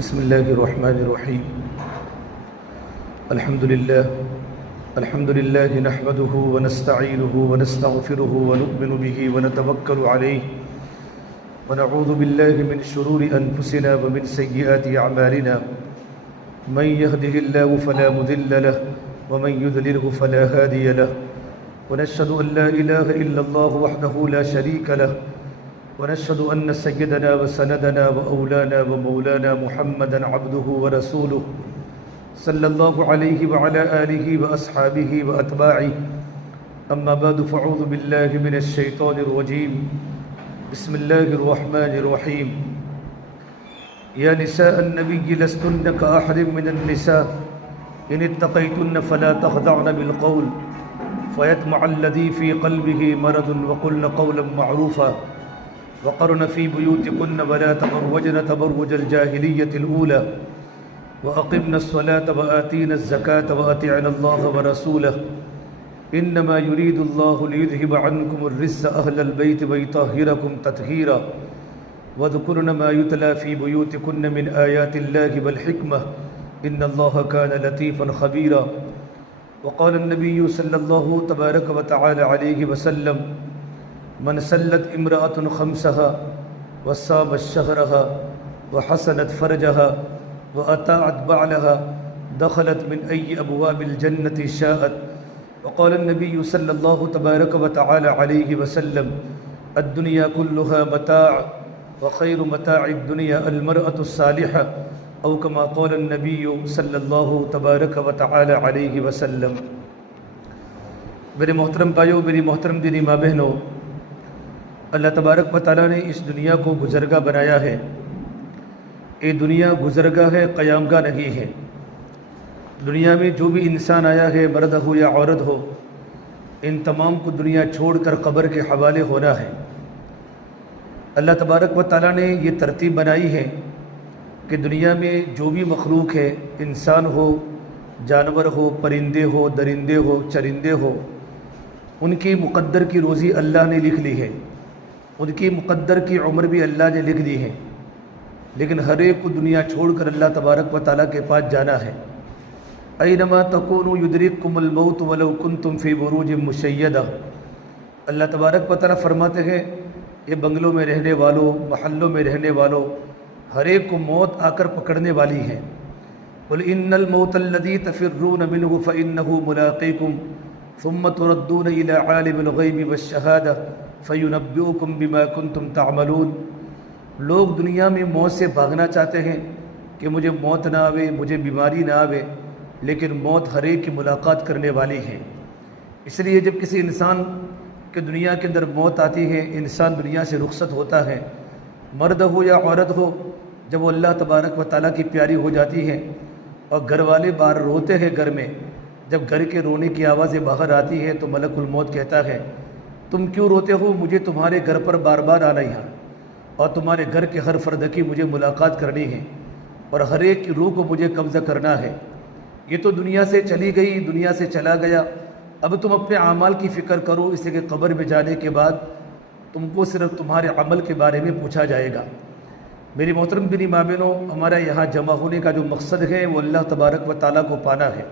بسم الله الرحمن الرحيم. الحمد لله نحمده ونستعينه ونستغفره ونؤمن به ونتوكل عليه ونعوذ بالله من شرور أنفسنا ومن سيئات أعمالنا. من يهده الله فلا مضل له ومن يضلله فلا هادي له. ونشهد أن لا إله إلا الله وحده لا شريك له. ونشهد أن سيدنا وسندنا وأولانا ومولانا محمدا عبده ورسوله صلى الله عليه وعلى آله وأصحابه وأتباعه. أما بعد فأعوذ بالله من الشيطان الرجيم. بسم الله الرحمن الرحيم. يا نساء النبي لستن كأحد من النساء إن اتقيتن فلا تخضعن بالقول فيطمع الذي في قلبه مرض وقلن قولا معروفا وقرن في بيوتكن ولا تبرجن تبرج الجاهلية الأولى وأقمنا الصلاة وآتينا الزكاة وأطعنا الله ورسوله إنما يريد الله ليذهب عنكم الرجس أهل البيت ويطهركم تطهيرا واذكرن ما يتلى في بيوتكن من آيات الله والحكمة إن الله كان لطيفا خبيرا. وقال النبي صلى الله تبارك وتعالى عليه وسلم: من سلت امرأة خمسها وصامت شهرها وحسنت فرجها وأطاعت بعلها دخلت من أي أبواب الجنة شاءت. وقال النبي صلى الله تبارك وتعالى عليه وسلم: الدنيا كلها متاع وخير متاع الدنيا المرأة الصالحة أو كما قال النبي صلی اللہ تبارک و تعالی علیہ وسلم. میرے محترم بھائیوں، میری محترم دینی ماں بہنوں، اللہ تبارک و تعالیٰ نے اس دنیا کو گزرگاہ بنایا ہے. یہ دنیا گزرگاہ ہے، قیامگاہ نہیں ہے. دنیا میں جو بھی انسان آیا ہے، مرد ہو یا عورت ہو، ان تمام کو دنیا چھوڑ کر قبر کے حوالے ہونا ہے. اللہ تبارک و تعالیٰ نے یہ ترتیب بنائی ہے کہ دنیا میں جو بھی مخلوق ہے، انسان ہو، جانور ہو، پرندے ہو، درندے ہو، چرندے ہو، ان کی مقدر کی روزی اللہ نے لکھ لی ہے، ان کی مقدر کی عمر بھی اللہ نے لکھ دی ہے. لیکن ہر ایک کو دنیا چھوڑ کر اللہ تبارک و تعالیٰ کے پاس جانا ہے. اینما تکونوا یدرککم الموت ولو کنتم فی بروج مشیدہ. اللہ تبارک و تعالیٰ فرماتے ہیں، یہ بنگلوں میں رہنے والوں، محلوں میں رہنے والوں، ہر ایک کو موت آ کر پکڑنے والی ہے. قل ان الموت الذی تفرون منہ فانہ ملاقیکم ثم تردون الی عالم الغیب والشہادہ فینبئکم بما کنتم تعملون. لوگ دنیا میں موت سے بھاگنا چاہتے ہیں کہ مجھے موت نہ آوے، مجھے بیماری نہ آوے، لیکن موت ہر ایک کی ملاقات کرنے والی ہے. اس لیے جب کسی انسان کے دنیا کے اندر موت آتی ہے، انسان دنیا سے رخصت ہوتا ہے، مرد ہو یا عورت ہو، جب وہ اللہ تبارک و تعالیٰ کی پیاری ہو جاتی ہے اور گھر والے باہر روتے ہیں گھر میں، جب گھر کے رونے کی آوازیں باہر آتی ہے تو ملک الموت کہتا ہے: تم کیوں روتے ہو؟ مجھے تمہارے گھر پر بار بار آنا ہے اور تمہارے گھر کے ہر فرد کی مجھے ملاقات کرنی ہے اور ہر ایک کی روح کو مجھے قبضہ کرنا ہے. یہ تو دنیا سے چلی گئی، دنیا سے چلا گیا، اب تم اپنے اعمال کی فکر کرو، اس لیے کہ قبر میں جانے کے بعد تم کو صرف تمہارے عمل کے بارے میں پوچھا جائے گا. میری محترم دینی ماں بہنوں، ہمارا یہاں جمع ہونے کا جو مقصد ہے وہ اللہ تبارک و تعالیٰ کو پانا ہے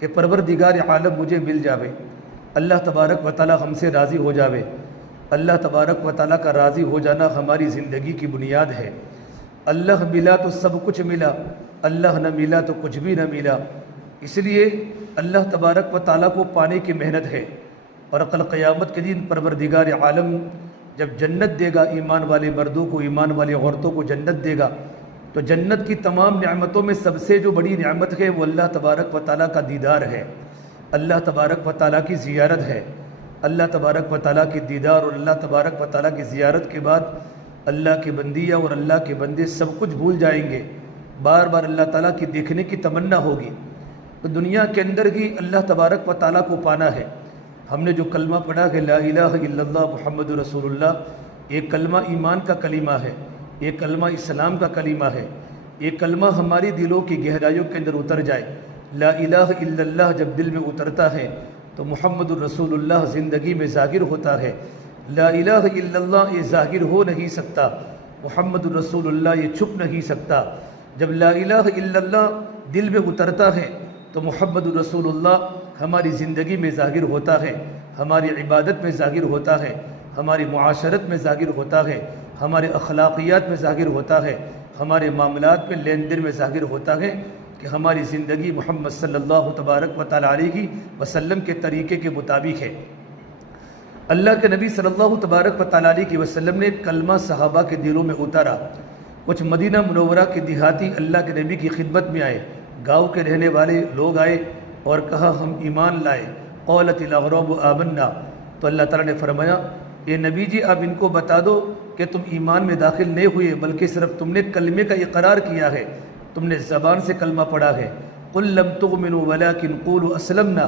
کہ پروردگار عالم مجھے مل جاوے، اللہ تبارک و تعالیٰ ہم سے راضی ہو جاوے. اللہ تبارک و تعالیٰ کا راضی ہو جانا ہماری زندگی کی بنیاد ہے. اللہ ملا تو سب کچھ ملا، اللہ نہ ملا تو کچھ بھی نہ ملا. اس لیے اللہ تبارک و تعالیٰ کو پانے کی محنت ہے. اور کل قیامت کے دن پروردگار عالم جب جنت دے گا ایمان والے مردوں کو، ایمان والی عورتوں کو جنت دے گا، تو جنت کی تمام نعمتوں میں سب سے جو بڑی نعمت ہے وہ اللہ تبارک و تعالیٰ کا دیدار ہے، اللہ تبارک و تعالیٰ کی زیارت ہے. اللہ تبارک و تعالیٰ کی دیدار اور اللہ تبارک و تعالیٰ کی زیارت کے بعد اللہ کے بندیاں اور اللہ کے بندے سب کچھ بھول جائیں گے، بار بار اللہ تعالیٰ کی دیکھنے کی تمنا ہوگی. تو دنیا کے اندر ہی اللہ تبارک و تعالیٰ کو پانا ہے. ہم نے جو کلمہ پڑھا کہ لا الہ الا اللہ محمد رسول اللہ، یہ کلمہ ایمان کا کلمہ ہے، یہ کلمہ اسلام کا کلمہ ہے. یہ کلمہ ہماری دلوں کی گہرائیوں کے اندر اتر جائے. لا الہ الا اللہ جب دل میں اترتا ہے تو محمد الرسول اللہ زندگی میں ظاہر ہوتا ہے. لا الہ الا اللہ یہ ظاہر ہو نہیں سکتا، محمد الرسول اللہ یہ چھپ نہیں سکتا. جب لا الہ الا اللہ دل میں اترتا ہے تو محمد رسول اللہ ہماری زندگی میں ظاہر ہوتا ہے، ہماری عبادت میں ظاہر ہوتا ہے، ہماری معاشرت میں ظاہر ہوتا ہے، ہمارے اخلاقیات میں ظاہر ہوتا ہے، ہمارے معاملات میں لین دین میں ظاہر ہوتا ہے کہ ہماری زندگی محمد صلی اللہ تبارک و تعالیٰ علیہ وسلم کے طریقے کے مطابق ہے۔ اللہ کے نبی صلی اللہ تبارک و تعالیٰ علیہ وسلم نے کلمہ صحابہ کے دلوں میں اتارا۔ کچھ مدینہ منورہ کے دیہاتی اللہ کے نبی کی خدمت میں آئے، گاؤں کے رہنے والے لوگ آئے اور کہا ہم ایمان لائے۔ قالت الاغراب آمنا، تو اللہ تعالیٰ نے فرمایا اے نبی جی آپ ان کو بتا دو کہ تم ایمان میں داخل نہیں ہوئے بلکہ صرف تم نے کلمے کا اقرار کیا ہے، تم نے زبان سے کلمہ پڑھا ہے۔ قل لم تؤمنوا ولكن قولوا اسلمنا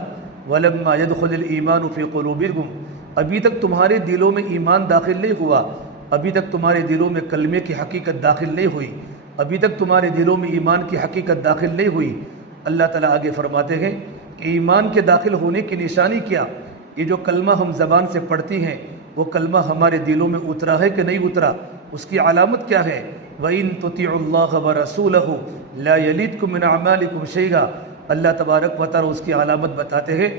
ولما يدخل الايمان في قلوبكم، ابھی تک تمہارے دلوں میں ایمان داخل نہیں ہوا، ابھی تک تمہارے دلوں میں کلمے کی حقیقت داخل نہیں ہوئی، ابھی تک تمہارے دلوں میں ایمان کی حقیقت داخل نہیں ہوئی۔ اللہ تعالیٰ آگے فرماتے ہیں کہ ایمان کے داخل ہونے کی نشانی کیا؟ یہ جو کلمہ ہم زبان سے پڑھتی ہیں وہ کلمہ ہمارے دلوں میں اترا ہے کہ نہیں اترا، اس کی علامت کیا ہے؟ وَإِن تُطِيعُوا اللَّهَ وَرَسُولَهُ لَا يَلِدْكُم مِّنْ أَعْمَالِكُمْ شَيْئًا۔ اللہ تبارک و تعالیٰ اس کی علامت بتاتے ہیں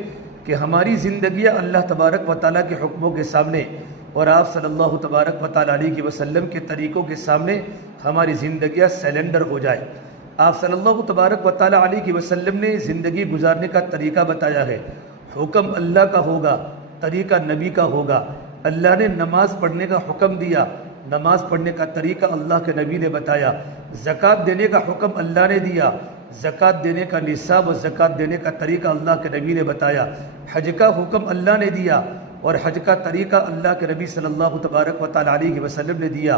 کہ ہماری زندگیاں اللہ تبارک و تعالیٰ کے حکموں کے سامنے اور آپ صلی اللہ تبارک و تعالیٰ علیہ وسلم کے طریقوں کے سامنے ہماری زندگیاں سیلنڈر ہو جائے۔ آپ صلی اللہ تبارک و تعالیٰ علیہ وسلم نے زندگی گزارنے کا طریقہ بتایا ہے، حکم اللہ کا ہوگا، طریقہ نبی کا ہوگا۔ اللہ نے نماز پڑھنے کا حکم دیا، نماز پڑھنے کا طریقہ اللہ کے نبی نے بتایا۔ زکوٰۃ دینے کا حکم اللہ نے دیا، زکوٰۃ دینے کا نصاب و زکوٰۃ دینے کا طریقہ اللہ کے نبی نے بتایا۔ حج کا حکم اللہ نے دیا اور حج کا طریقہ اللہ کے نبی صلی اللہ تبارک و تعالیٰ علیہ وسلم نے دیا۔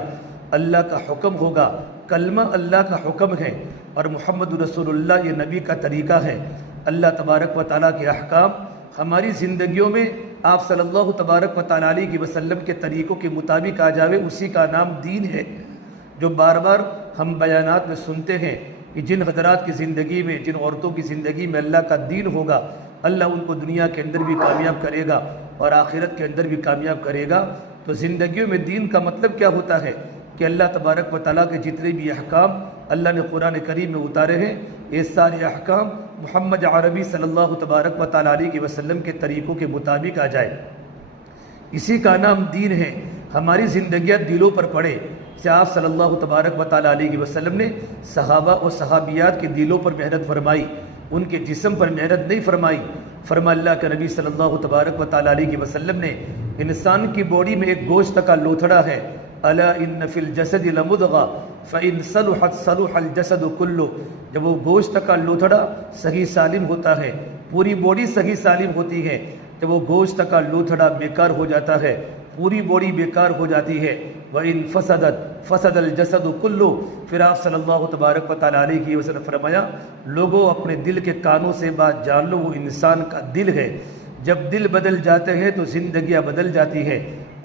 اللہ کا حکم ہوگا، کلمہ اللہ کا حکم ہے اور محمد رسول اللہ یہ نبی کا طریقہ ہے۔ اللہ تبارک و تعالیٰ کے احکام ہماری زندگیوں میں آپ صلی اللہ تبارک و تعالیٰ علیہ وسلم کے طریقوں کے مطابق آ جاوے، اسی کا نام دین ہے۔ جو بار بار ہم بیانات میں سنتے ہیں کہ جن حضرات کی زندگی میں، جن عورتوں کی زندگی میں اللہ کا دین ہوگا، اللہ ان کو دنیا کے اندر بھی کامیاب کرے گا اور آخرت کے اندر بھی کامیاب کرے گا۔ تو زندگیوں میں دین کا مطلب کیا ہوتا ہے کہ اللہ تبارک و تعالیٰ کے جتنے بھی احکام اللہ نے قرآن کریم میں اتارے ہیں، یہ سارے احکام محمد عربی صلی اللہ تبارک و تعالیٰ علیہ وسلم کے طریقوں کے مطابق آ جائے، اسی کا نام دین ہے۔ ہماری زندگیاں دلوں پر پڑے، جیسے آپ صلی اللہ تبارک و تعالیٰ علیہ وسلم نے صحابہ اور صحابیات کے دلوں پر محنت فرمائی، ان کے جسم پر محنت نہیں فرمائی۔ فرما اللہ کے نبی صلی اللہ تبارک و تعالیٰ علیہ وسلم نے انسان کی باڈی میں ایک گوشت کا لوتھڑا ہے، الا ان فی الجسد لمضغہ فان صلحت صلح الجسد کلہ، جب وہ گوشت کا لوتھڑا صحیح سالم ہوتا ہے پوری باڈی صحیح سالم ہوتی ہے، جب وہ گوشت کا لوتھڑا بیکار ہو جاتا ہے پوری باڈی بیکار ہو جاتی ہے۔ وَإِن فَسَدَتْ فَسَدَ الْجَسَدُ كُلُّهُ، پھر آپ صلی اللہ تبارک و تعالیٰ علیہ وسلم فرمایا لوگوں اپنے دل کے کانوں سے بات جان لو، وہ انسان کا دل ہے، جب دل بدل جاتے ہیں تو زندگیاں بدل جاتی ہے۔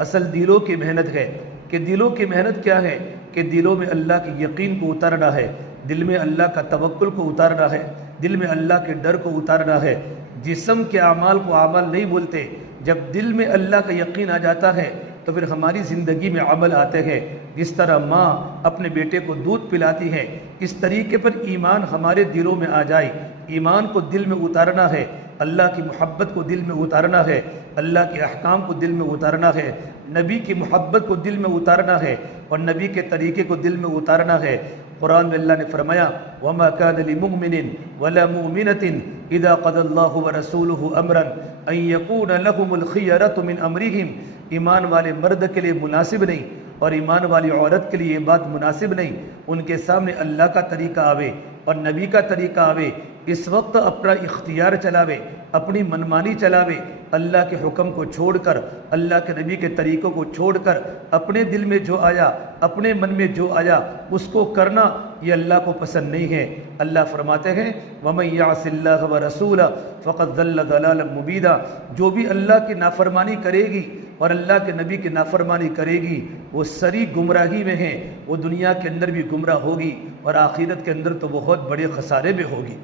اصل دلوں کی محنت ہے کہ دلوں کی محنت کیا ہے کہ دلوں میں اللہ کی یقین کو اتارنا ہے، دل میں اللہ کا توکل کو اتارنا ہے، دل میں اللہ کے ڈر کو اتارنا ہے۔ جسم کے اعمال کو اعمال نہیں بولتے، جب دل میں اللہ کا یقین آ جاتا ہے تو پھر ہماری زندگی میں عمل آتے ہیں۔ جس طرح ماں اپنے بیٹے کو دودھ پلاتی ہے، اس طریقے پر ایمان ہمارے دلوں میں آ جائے۔ ایمان کو دل میں اتارنا ہے، اللہ کی محبت کو دل میں اتارنا ہے، اللہ کے احکام کو دل میں اتارنا ہے، نبی کی محبت کو دل میں اتارنا ہے اور نبی کے طریقے کو دل میں اتارنا ہے۔ قرآن میں اللہ نے فرمایا وَمَا كَانَ لِمُؤْمِنٍ وَلَا مُؤْمِنَةٍ إِذَا قَضَى اللَّهُ وَرَسُولُهُ أَمْرًا أَن يَكُونَ لَهُمُ الْخِيَرَةُ مِنْ أَمْرِهِمْ، ایمان والے مرد کے لیے مناسب نہیں اور ایمان والی عورت کے لیے یہ بات مناسب نہیں، ان کے سامنے اللہ کا طریقہ آوے اور نبی کا طریقہ آوے، اس وقت اپنا اختیار چلاوے، اپنی منمانی چلاوے، اللہ کے حکم کو چھوڑ کر، اللہ کے نبی کے طریقوں کو چھوڑ کر اپنے دل میں جو آیا، اپنے من میں جو آیا اس کو کرنا، یہ اللہ کو پسند نہیں ہے۔ اللہ فرماتے ہیں وَمَن يَعْصِ اللَّهَ وَرَسُولَهُ فَقَدْ ضَلَّ ضَلَالًا مُبِينًا، جو بھی اللہ کی نافرمانی کرے گی اور اللہ کے نبی کی نافرمانی کرے گی وہ سری گمراہی میں ہے، وہ دنیا کے اندر بھی گمراہ ہوگی اور آخرت کے اندر تو بہت بڑے خسارے میں ہوگی۔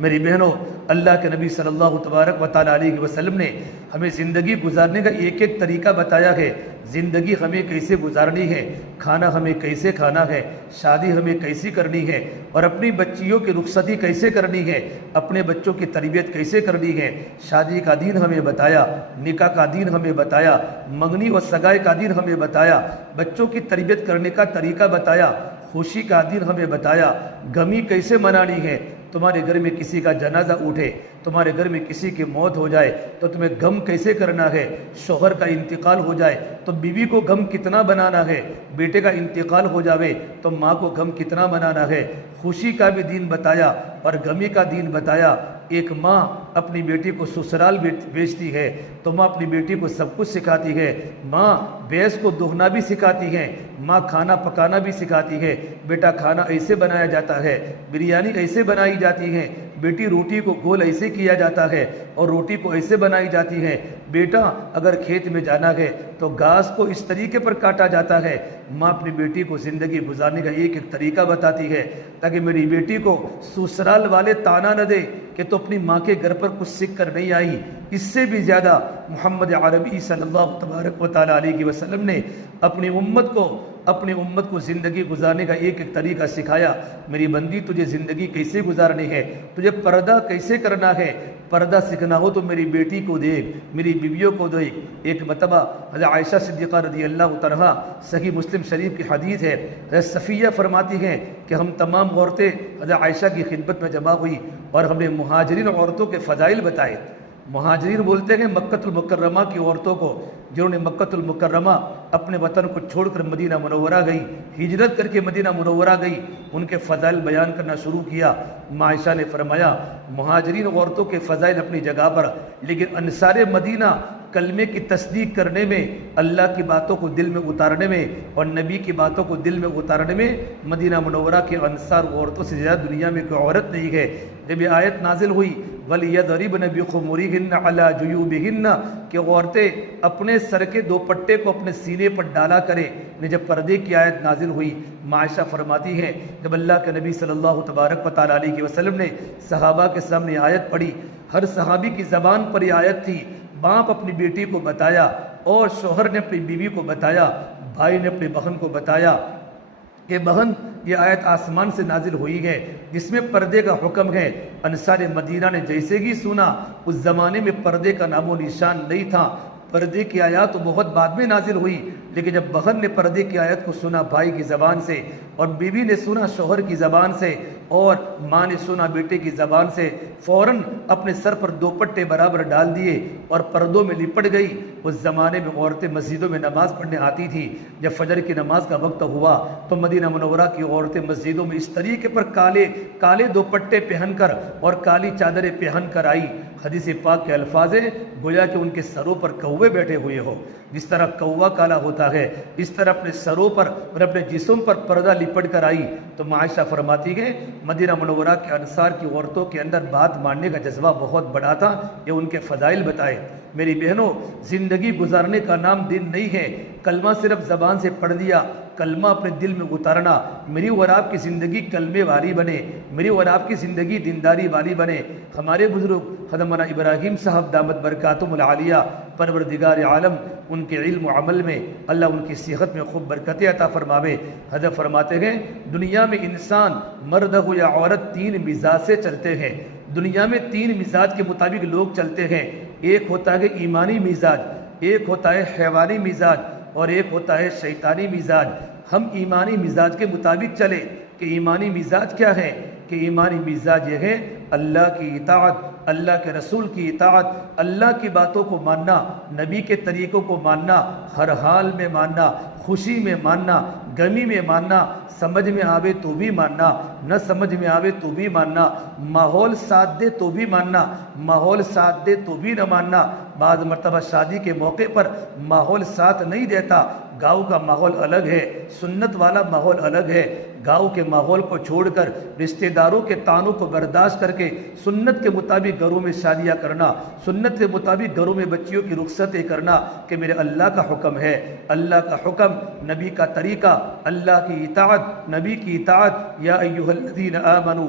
میری بہنوں، اللہ کے نبی صلی اللہ تبارک و تعالیٰ علیہ وسلم نے ہمیں زندگی گزارنے کا ایک ایک طریقہ بتایا ہے۔ زندگی ہمیں کیسے گزارنی ہے، کھانا ہمیں کیسے کھانا ہے، شادی ہمیں کیسی کرنی ہے، اور اپنی بچیوں کی رخصتی کیسے کرنی ہے، اپنے بچوں کی تربیت کیسے کرنی ہے۔ شادی کا دین ہمیں بتایا، نکاح کا دین ہمیں بتایا، منگنی اور سگائی کا دین ہمیں بتایا، بچوں کی تربیت کرنے کا طریقہ بتایا، خوشی کا دن ہمیں بتایا، غمی کیسے منانی ہے۔ تمہارے گھر میں کسی کا جنازہ اٹھے، تمہارے گھر میں کسی کی موت ہو جائے تو تمہیں غم کیسے کرنا ہے۔ شوہر کا انتقال ہو جائے تو بیوی کو غم کتنا بنانا ہے، بیٹے کا انتقال ہو جاوے تو ماں کو غم کتنا منانا ہے۔ خوشی کا بھی دین بتایا اور غمی کا دین بتایا۔ ایک ماں اپنی بیٹی کو سسرال بیچتی ہے تو ماں اپنی بیٹی کو سب کچھ سکھاتی ہے۔ ماں بھینس کو دہنا بھی سکھاتی ہے، ماں کھانا پکانا بھی سکھاتی ہے۔ بیٹا کھانا ایسے بنایا جاتا ہے، بریانی ایسے بنائی جاتی ہے، بیٹی روٹی کو گول ایسے کیا جاتا ہے اور روٹی کو ایسے بنائی جاتی ہے۔ بیٹا اگر کھیت میں جانا ہے تو گھاس کو اس طریقے پر کاٹا جاتا ہے۔ ماں اپنی بیٹی کو زندگی گزارنے کا ایک ایک طریقہ بتاتی ہے تاکہ میری بیٹی کو سسرال والے تانا نہ دے کہ تو اپنی ماں کے گھر پر کچھ سیکھ کر نہیں آئی۔ اس سے بھی زیادہ محمد عربی صلی اللہ تبارک و تعالیٰ علیہ وسلم نے اپنی امت کو زندگی گزارنے کا ایک ایک طریقہ سکھایا۔ میری بندی، تجھے زندگی کیسے گزارنی ہے، تجھے پردہ کیسے کرنا ہے۔ پردہ سیکھنا ہو تو میری بیٹی کو دیکھ، میری بیویوں کو دیکھ۔ ایک مرتبہ حضرت عائشہ صدیقہ رضی اللہ عنہا، صحیح مسلم شریف کی حدیث ہے، حضرت صفیہ فرماتی ہیں کہ ہم تمام عورتیں حضرت عائشہ کی خدمت میں جمع ہوئی اور ہم نے مہاجرین عورتوں کے فضائل بتائے۔ مہاجرین بولتے ہیں مکۃ المکرمہ کی عورتوں کو، جنہوں نے مکۃ المکرمہ اپنے وطن کو چھوڑ کر مدینہ منورہ گئی، ہجرت کر کے مدینہ منورہ گئی، ان کے فضائل بیان کرنا شروع کیا۔ عائشہ نے فرمایا مہاجرین عورتوں کے فضائل اپنی جگہ پر، لیکن انصار مدینہ کلمے کی تصدیق کرنے میں، اللہ کی باتوں کو دل میں اتارنے میں اور نبی کی باتوں کو دل میں اتارنے میں مدینہ منورہ کے انصار عورتوں سے زیادہ دنیا میں کوئی عورت نہیں ہے۔ جب یہ آیت نازل ہوئی وَلْيَضْرِبْنَ بِخُمُرِهِنَّ عَلَى جُيُوبِهِنَّ کہ عورتیں اپنے سر کے دوپٹے کو اپنے سینے پر ڈالا کریں، جب پردے کی آیت نازل ہوئی، عائشہ فرماتی ہیں جب اللہ کے نبی صلی اللہ تبارک و تعالیٰ علیہ وسلم نے صحابہ کے سامنے آیت پڑھی، ہر صحابی کی زبان پر یہ آیت تھی۔ باپ اپنی بیٹی کو بتایا اور شوہر نے اپنی بیوی کو بتایا، بھائی نے اپنی بہن کو بتایا کہ بہن یہ آیت آسمان سے نازل ہوئی ہے جس میں پردے کا حکم ہے۔ انصار مدینہ نے جیسے ہی سنا، اس زمانے میں پردے کا نام و نشان نہیں تھا، پردے کی آیات تو بہت بعد میں نازل ہوئی، لیکن جب بہن نے پردے کی آیت کو سنا بھائی کی زبان سے، اور بیوی نے سنا شوہر کی زبان سے، اور ماں نے سنا بیٹے کی زبان سے، فوراً اپنے سر پر دوپٹے برابر ڈال دیے اور پردوں میں لپٹ گئی۔ اس زمانے میں عورتیں مسجدوں میں نماز پڑھنے آتی تھی۔ جب فجر کی نماز کا وقت ہوا تو مدینہ منورہ کی عورتیں مسجدوں میں اس طریقے پر کالے دوپٹے پہن کر اور کالی چادریں پہن کر آئی۔ حدیث پاک کے الفاظ ہیں گویا کہ ان کے سروں پر کوے بیٹھے ہوئے ہو۔ جس طرح کوا کالا ہوتا ہے اس طرح اپنے سروں پر اور اپنے جسم پر پردہ لپٹ کر آئی۔ تو عائشہ فرماتی ہے مدینہ منورہ کے انصار کی عورتوں کے اندر بات ماننے کا جذبہ بہت بڑا تھا، یہ ان کے فضائل بتائے۔ میری بہنوں، زندگی گزارنے کا نام دین نہیں ہے کلمہ صرف زبان سے پڑھ دیا، کلمہ اپنے دل میں اتارنا۔ میری اور آپ کی زندگی کلمے والی بنے، میری اور آپ کی زندگی دینداری والی بنے۔ ہمارے بزرگ حضرت مولانا ابراہیم صاحب دامت برکاتہم العالیہ، پروردگار عالم ان کے علم و عمل میں اللہ ان کی صحت میں خوب برکتیں عطا فرماوے۔ حضرت فرماتے ہیں دنیا میں انسان مرد ہو یا عورت 3 مزاج سے چلتے ہیں۔ دنیا میں 3 مزاج کے مطابق لوگ چلتے ہیں۔ ایک ہوتا ہے ایمانی مزاج، ایک ہوتا ہے حیوانی مزاج، اور ایک ہوتا ہے شیطانی مزاج۔ ہم ایمانی مزاج کے مطابق چلے کہ ایمانی مزاج کیا ہے؟ کہ ایمانی مزاج یہ ہے اللہ کی اطاعت، اللہ کے رسول کی اطاعت، اللہ کی باتوں کو ماننا، نبی کے طریقوں کو ماننا، ہر حال میں ماننا، خوشی میں ماننا، غمی میں ماننا، سمجھ میں آوے تو بھی ماننا، نہ سمجھ میں آوے تو بھی ماننا، ماحول ساتھ دے تو بھی ماننا، ماحول ساتھ دے تو بھی نہ ماننا۔ بعض مرتبہ شادی کے موقع پر ماحول ساتھ نہیں دیتا، گاؤں کا ماحول الگ ہے، سنت والا ماحول الگ ہے۔ گاؤں کے ماحول کو چھوڑ کر رشتہ داروں کے طعنوں کو برداشت کر کے سنت کے مطابق گھروں میں شادیاں کرنا، سنت کے مطابق گھروں میں بچیوں کی رخصتیں کرنا کہ میرے اللہ کا حکم ہے، اللہ کا حکم، نبی کا طریقہ، اللہ کی اطاعت، نبی کی اطاعت۔ یا ایھا الذین آمنوا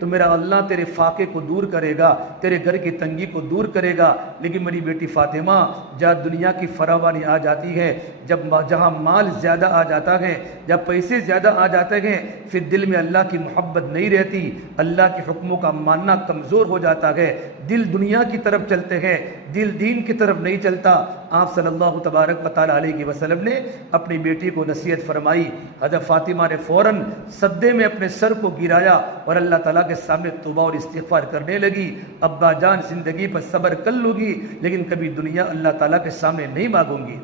تو میرا اللہ تیرے فاقے کو دور کرے گا، تیرے گھر کی تنگی کو دور کرے گا۔ لیکن میری بیٹی فاطمہ، جہاں دنیا کی فراوانی آ جاتی ہے، جہاں مال زیادہ آ جاتا ہے، جب پیسے زیادہ آ جاتے ہیں، پھر دل میں اللہ کی محبت نہیں رہتی، اللہ کے حکموں کا ماننا کمزور ہو جاتا ہے، دل دنیا کی طرف چلتے ہیں، دل دین کی طرف نہیں چلتا۔ آپ صلی اللہ تبارک و تعالیٰ علیہ وسلم نے اپنی بیٹی کو نصیحت فرمائی۔ حضرت فاطمہ نے فوراً سجدے میں اپنے سر کو گرایا اور اللہ تعالیٰ کے سامنے توبہ اور استغفار کرنے لگی۔ ابا جان، زندگی پر صبر کر لوں گی، لیکن کبھی دنیا اللہ تعالیٰ کے سامنے نہیں مانگوں گی۔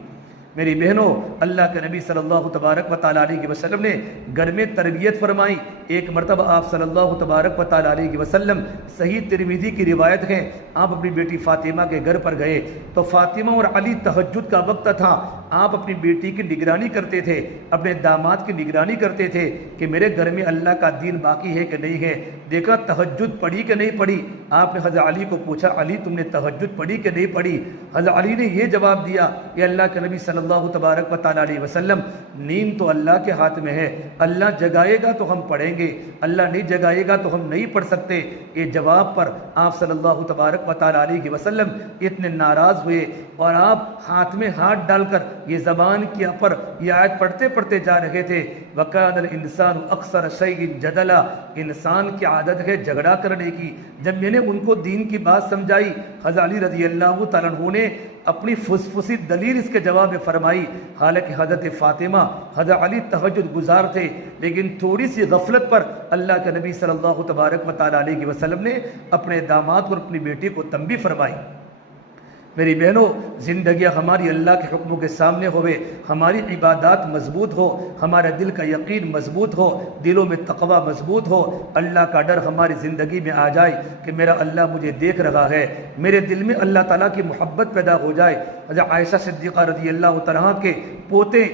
میری بہنوں، اللہ کے نبی صلی اللہ تبارک و تعالیٰ علیہ وسلم نے گھر میں تربیت فرمائی۔ ایک مرتبہ آپ صلی اللہ تبارک و تعالیٰ علیہ وسلم، صحیح ترمذی کی روایت ہے، آپ اپنی بیٹی فاطمہ کے گھر پر گئے تو فاطمہ اور علی تہجد کا وقت تھا۔ آپ اپنی بیٹی کی نگرانی کرتے تھے، اپنے داماد کی نگرانی کرتے تھے کہ میرے گھر میں اللہ کا دین باقی ہے کہ نہیں ہے۔ دیکھا تہجد پڑھی کہ نہیں پڑھی۔ آپ نے حضرت علی کو پوچھا، علی تم نے تہجد پڑھی کہ نہیں پڑھی؟ حضرت علی نے یہ جواب دیا کہ اللہ کے نبی صلی اللہ تبارک و تعالیٰ علیہ وسلم، نیند تو اللہ کے ہاتھ میں ہے، اللہ جگائے گا تو ہم پڑھیں گے، اللہ نہیں جگائے گا تو ہم نہیں پڑھ سکتے۔ یہ جواب پر آپ صلی اللہ تبارک و تعالیٰ علیہ وسلم اتنے ناراض ہوئے اور آپ ہاتھ میں ہاتھ ڈال کر یہ زبان کی پر یہ آیت پڑھتے پڑھتے جا رہے تھے، وَكَانَ الْإِنسَانُ أَكْثَرَ شَيْءٍ جَدَلًا، انسان کی عادت ہے جھگڑا کرنے کی۔ جب میں نے ان کو دین کی بات سمجھائی، حضرت علی رضی اللہ تعالیٰ عنہ نے اپنی فسفسی دلیل اس کے جواب میں فرمائی۔ حالانکہ حضرت فاطمہ، حضرت علی تہجد گزار تھے، لیکن تھوڑی سی غفلت پر اللہ کے نبی صلی اللہ تبارک و تعالیٰ علیہ وسلم نے اپنے داماد اور اپنی بیٹی کو تنبیہ فرمائی۔ میری بہنوں، زندگیاں ہماری اللہ کے حکموں کے سامنے ہوئے، ہماری عبادات مضبوط ہو، ہمارے دل کا یقین مضبوط ہو، دلوں میں تقوی مضبوط ہو، اللہ کا ڈر ہماری زندگی میں آ جائے کہ میرا اللہ مجھے دیکھ رہا ہے، میرے دل میں اللہ تعالیٰ کی محبت پیدا ہو جائے۔ حضرت عائشہ صدیقہ رضی اللہ تعالیٰ کے پوتے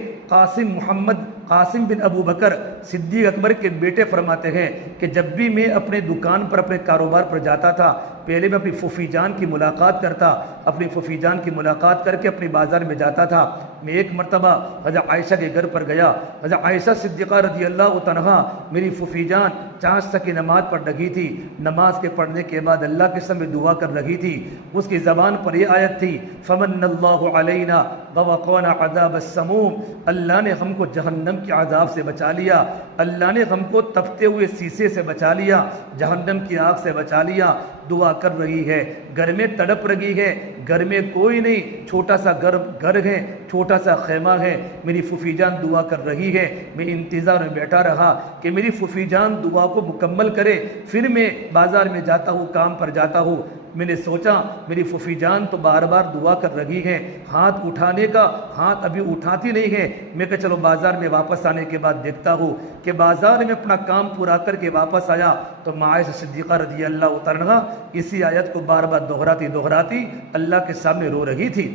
قاسم بن ابو بکر صدیق اکبر کے بیٹے فرماتے ہیں کہ جب بھی میں اپنے دکان پر اپنے کاروبار پر جاتا تھا، پہلے میں اپنی پھوپھی جان کی ملاقات کرتا، اپنی پھوپھی جان کی ملاقات کر کے اپنے بازار میں جاتا تھا۔ میں ایک مرتبہ حضرت عائشہ کے گھر پر گیا، حضرت عائشہ صدیقہ رضی اللہ عنہا میری پھوپھی جان 5 تک کی نماز پڑھ رہی تھی۔ نماز کے پڑھنے کے بعد اللہ کے سامنے دعا کر رہی تھی۔ اس کی زبان پر یہ آیت تھی، فمن اللہ علینا ووقانا عذاب السموم، اللہ نے ہم کو جہنم کے عذاب سے بچا لیا، اللہ نے ہم کو تپتے ہوئے سیسے سے بچا لیا، جہنم کی آگ سے بچا لیا۔ دعا کر رہی ہے، گھر میں تڑپ رہی ہے، گھر میں کوئی نہیں، چھوٹا سا گھر ہے، چھوٹا سا خیمہ ہے، میری پھوپھی جان دعا کر رہی ہے۔ میں انتظار میں بیٹھا رہا کہ میری پھوپھی جان دعا کو مکمل کرے، پھر میں بازار میں جاتا ہوں، کام پر جاتا ہوں۔ میں نے سوچا میری پھوپھی جان تو بار بار دعا کر رہی ہے، ہاتھ اٹھانے کا ہاتھ ابھی اٹھاتی نہیں ہے۔ میں کہ چلو بازار میں واپس آنے کے بعد دیکھتا ہوں کہ بازار میں اپنا کام پورا کر کے واپس آیا تو عائشہ صدیقہ رضی اللہ عنہا اسی آیت کو بار بار دہراتی اللہ کے سامنے رو رہی تھی۔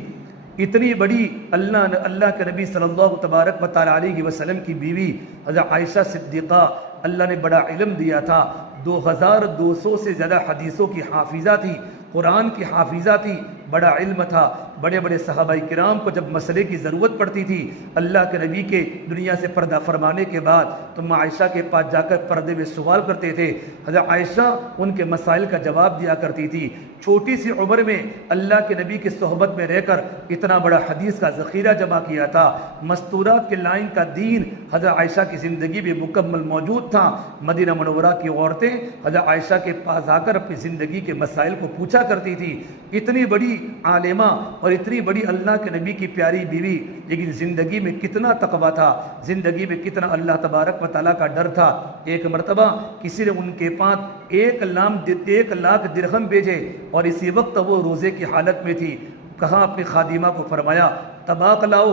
اتنی بڑی اللہ کے نبی صلی اللہ تبارک و تعالیٰ علیہ وسلم کی بیوی حضرت عائشہ صدیقہ، اللہ نے بڑا علم دیا تھا، 2200 سے زیادہ حدیثوں کی حافظہ تھی، قرآن کی حافظہ تھی، بڑا علم تھا۔ بڑے بڑے صحابہ کرام کو جب مسئلے کی ضرورت پڑتی تھی، اللہ کے نبی کے دنیا سے پردہ فرمانے کے بعد تو عائشہ کے پاس جا کر پردے میں سوال کرتے تھے، حضرت عائشہ ان کے مسائل کا جواب دیا کرتی تھی۔ چھوٹی سی عمر میں اللہ کے نبی کی صحبت میں رہ کر اتنا بڑا حدیث کا ذخیرہ جمع کیا تھا۔ مستورات کے لائن کا دین حضرت عائشہ کی زندگی میں مکمل موجود تھا۔ مدینہ منورہ کی عورتیں حضرت عائشہ کے پاس آ کر اپنی زندگی کے مسائل کو پوچھا کرتی تھی۔ اتنی بڑی عالمہ اور اتنی بڑی اللہ کے نبی کی پیاری بیوی، لیکن زندگی میں کتنا تقویٰ تھا، زندگی میں کتنا اللہ تبارک و تعالیٰ کا ڈر تھا۔ ایک مرتبہ کسی نے ان کے پاس 1 لاکھ درہم بھیجے اور اسی وقت وہ روزے کی حالت میں تھی۔ کہا اپنی خادمہ کو فرمایا طباق لاؤ،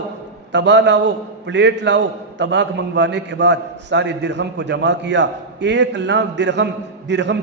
تبا لاؤ، پلیٹ لاؤ۔ طباق منگوانے کے بعد سارے درہم کو جمع کیا۔ 1 لاکھ درہم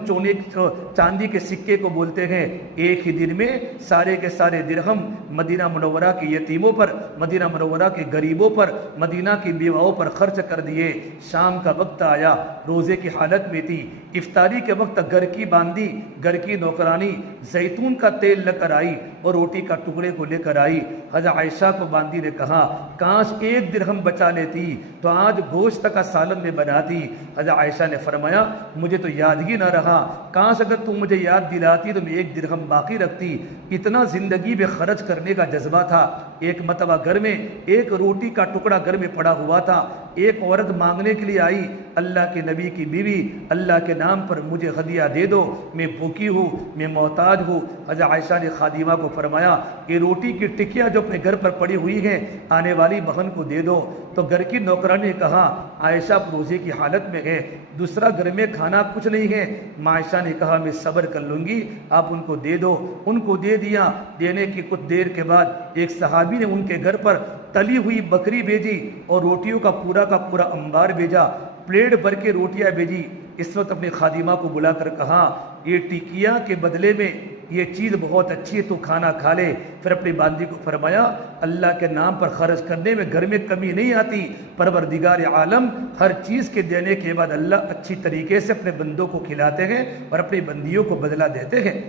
چاندی کے سکے کو بولتے ہیں۔ ایک ہی دن میں سارے کے سارے درہم مدینہ منورہ کے یتیموں پر، مدینہ منورہ کے غریبوں پر، مدینہ کی بیواؤں پر خرچ کر دیے۔ شام کا وقت آیا، روزے کی حالت میں تھی۔ افطاری کے وقت گھر کی باندی، گھر کی نوکرانی زیتون کا تیل لے کر آئی اور روٹی کا ٹکڑے کو لے کر آئی۔ حضرت عائشہ کو باندی نے کہا کاش 1 درہم درہم بچا لیتی تو آج گوشت کا سالن میں بناتی۔ حضرت عائشہ نے فرمایا مجھے تو یاد ہی نہ رہا، کاش اگر تم مجھے یاد دلاتی تو میں 1 درہم باقی رکھتی۔ اتنا زندگی میں خرچ کرنے کا جذبہ تھا۔ ایک مرتبہ گھر میں ایک روٹی کا ٹکڑا گھر میں پڑا ہوا تھا، ایک عورت مانگنے کے لیے آئی، اللہ کے نبی کی بیوی اللہ کے نام پر مجھے ہدیہ دے دو، میں بھوکی ہوں، میں محتاج ہوں۔ حضرت عائشہ نے خادمہ کو فرمایا یہ روٹی کی ٹکیاں جو اپنے گھر پر پڑی ہوئی ہیں آنے والی بہن کو دے دو۔ تو گھر کی نوکرانی نے کہا عائشہ روزے کی حالت میں ہے، دوسرا گھر میں کھانا کچھ نہیں ہے۔ عائشہ نے کہا میں صبر کر لوں گی، آپ ان کو دے دو۔ ان کو دے دیا۔ دینے کی کچھ دیر کے بعد ایک صحابی نے ان کے گھر پر تلی ہوئی بکری بھیجی اور روٹیوں کا پورا انبار بھیجا، پلیٹ بھر کے روٹیاں بھیجی۔ اس وقت اپنے خادمہ کو بلا کر کہا یہ ٹکیا کے بدلے میں یہ چیز بہت اچھی ہے، تو کھانا کھا لے۔ پھر اپنی باندی کو فرمایا اللہ کے نام پر خرچ کرنے میں گھر میں کمی نہیں آتی، پروردگار عالم ہر چیز کے دینے کے بعد اللہ اچھی طریقے سے اپنے بندوں کو کھلاتے ہیں اور اپنی بندیوں کو بدلہ دیتے ہیں۔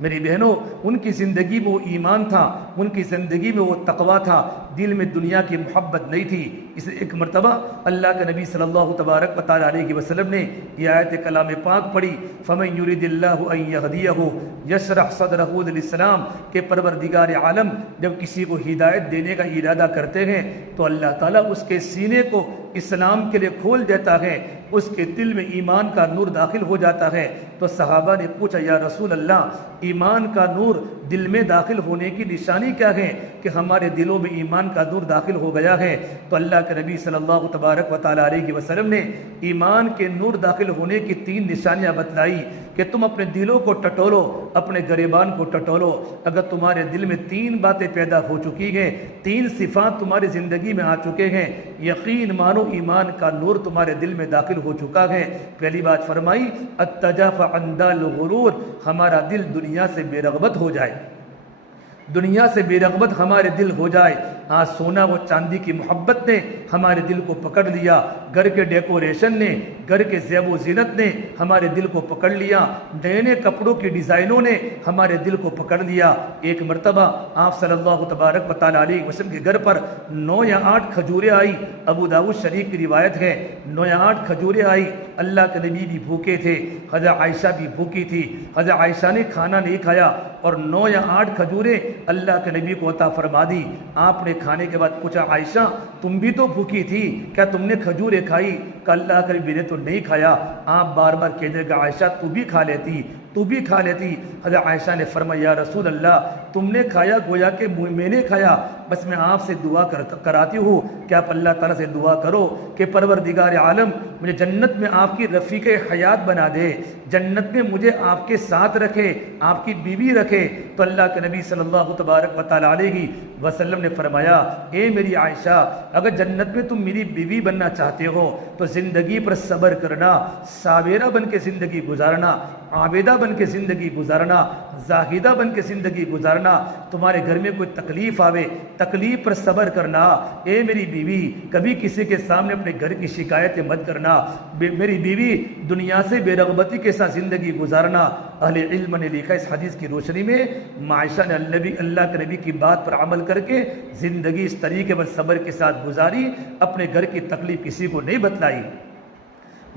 میری بہنوں، ان کی زندگی میں وہ ایمان تھا، ان کی زندگی میں وہ تقوی تھا، دل میں دنیا کی محبت نہیں تھی۔ اس ایک مرتبہ اللہ کے نبی صلی اللہ تبارک و تعالی علیہ وسلم نے یہ آیت کلام پاک پڑھی فَمَن يُرِدِ اللَّهُ أَن يَهْدِيَهُ يَشْرَحْ صَدْرَهُ لِلْإِسْلَامِ کہ پروردگار عالم جب کسی کو ہدایت دینے کا ارادہ کرتے ہیں تو اللہ تعالیٰ اس کے سینے کو اسلام کے لیے کھول دیتا ہے، اس کے دل میں ایمان کا نور داخل ہو جاتا ہے۔ تو صحابہ نے پوچھا یا رسول اللہ ایمان کا نور دل میں داخل ہونے کی نشانی کیا ہے کہ ہمارے دلوں میں ایمان کا نور داخل ہو گیا ہے؟ تو اللہ کے نبی صلی اللہ تبارک و تعالی علیہ وسلم نے ایمان کے نور داخل ہونے کی 3 نشانیاں بتلائی کہ تم اپنے دلوں کو ٹٹولو، اپنے گریبان کو ٹٹولو۔ اگر تمہارے دل میں 3 باتیں پیدا ہو چکی ہیں، 3 صفات تمہاری زندگی میں آ چکے ہیں، یقین مانو ایمان کا نور تمہارے دل میں داخل ہو چکا ہے۔ پہلی بات فرمائی التجافی عن دار الغرور، ہمارا دل دنیا سے بے رغبت ہو جائے، دنیا سے بے رغبت ہمارے دل ہو جائے۔ آج سونا و چاندی کی محبت نے ہمارے دل کو پکڑ لیا، گھر کے ڈیکوریشن نے، گھر کے زیب و زینت نے ہمارے دل کو پکڑ لیا، نئے نئے کپڑوں کی ڈیزائنوں نے ہمارے دل کو پکڑ لیا۔ ایک مرتبہ آپ صلی اللہ تبارک و تعالی علیہ وسلم کے گھر پر 9 یا 8 کھجوریں آئی، ابو داؤد شریف کی روایت ہے 9 یا 8 کھجوریں آئی۔ اللہ کے نبی بھی بھوکے تھے، حضرت عائشہ بھی بھوکی تھی، حضرت عائشہ نے کھانا نہیں کھایا اور 9 یا 8 کھجوریں اللہ کے نبی کو عطا فرما دی۔ آپ نے کھانے کے بعد پوچھا عائشہ تم بھی تو بھوکی تھی، کیا تم نے کھجوریں کھائی؟ کہ اللہ کے نبی نے تو نہیں کھایا۔ آپ بار بار کہنے لگے عائشہ تو بھی کھا لیتی، تو بھی کھا لیتی۔ حضرت عائشہ نے فرمایا یا رسول اللہ تم نے کھایا گویا کہ میں نے کھایا، بس میں آپ سے دعا کراتی ہوں کہ آپ اللہ تعالیٰ سے دعا کرو کہ پروردگار عالم مجھے جنت میں آپ کی رفیق حیات بنا دے، جنت میں مجھے آپ کے ساتھ رکھے، آپ کی بیوی رکھے۔ تو اللہ کے نبی صلی اللہ تبارک و تعالی علیہ وسلم نے فرمایا اے میری عائشہ اگر جنت میں تم میری بیوی بننا چاہتے ہو تو زندگی پر صبر کرنا، صابرہ بن کے زندگی گزارنا، عابدہ بن کے زندگی گزارنا، زاہدہ بن کے زندگی گزارنا۔ تمہارے گھر میں کوئی تکلیف آوے، تکلیف پر صبر کرنا۔ اے میری بیوی کبھی کسی کے سامنے اپنے گھر کی شکایتیں مت کرنا، میری بیوی دنیا سے بے رغبتی کے ساتھ زندگی گزارنا۔ اہل علم نے لکھا اس حدیث کی روشنی میں عائشہ نے اللہ کے نبی کی بات پر عمل کر کے زندگی اس طریقے پر صبر کے ساتھ گزاری، اپنے گھر کی تکلیف کسی کو نہیں بتلائی۔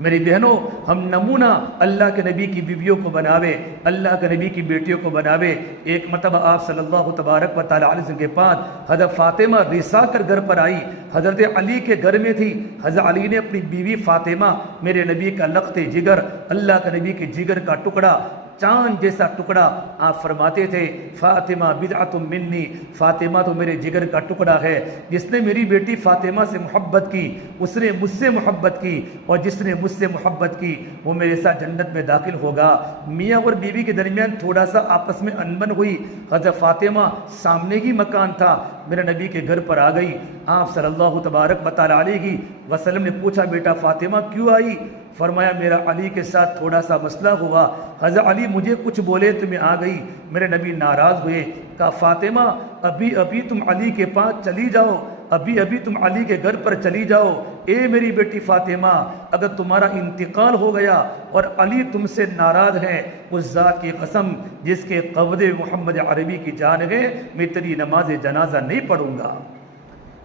میری بہنوں ہم نمونہ اللہ کے نبی کی بیویوں کو بناوے، اللہ کے نبی کی بیٹیوں کو بناوے۔ ایک مرتبہ آپ صلی اللہ تبارک و تعالی علیہ وسلم کے پاس حضرت فاطمہ رسا کر گھر پر آئی، حضرت علی کے گھر میں تھی۔ حضرت علی نے اپنی بیوی فاطمہ میرے نبی کا لخت جگر، اللہ کے نبی کے جگر کا ٹکڑا، چاند جیسا ٹکڑا، آپ فرماتے تھے فاطمہ بدعۃ منی، فاطمہ تو میرے جگر کا ٹکڑا ہے۔ جس نے میری بیٹی فاطمہ سے محبت کی اس نے مجھ سے محبت کی، اور جس نے مجھ سے محبت کی وہ میرے ساتھ جنت میں داخل ہوگا۔ میاں اور بیوی کے درمیان تھوڑا سا آپس میں انبن ہوئی، حضرت فاطمہ سامنے ہی مکان تھا، میرے نبی کے گھر پر آ گئی۔ آپ صلی اللہ تبارک و تعالی علیہ وسلم نے پوچھا بیٹا فاطمہ کیوں آئی؟ فرمایا میرا علی کے ساتھ تھوڑا سا مسئلہ ہوا، حضرت علی مجھے کچھ بولے تو میں آ گئی۔ میرے نبی ناراض ہوئے، کہا فاطمہ ابھی تم علی کے پاس چلی جاؤ، ابھی تم علی کے گھر پر چلی جاؤ۔ اے میری بیٹی فاطمہ اگر تمہارا انتقال ہو گیا اور علی تم سے ناراض ہے، اس ذات کی قسم جس کے قبضے محمد عربی کی جان ہے، میں تیری نماز جنازہ نہیں پڑھوں گا۔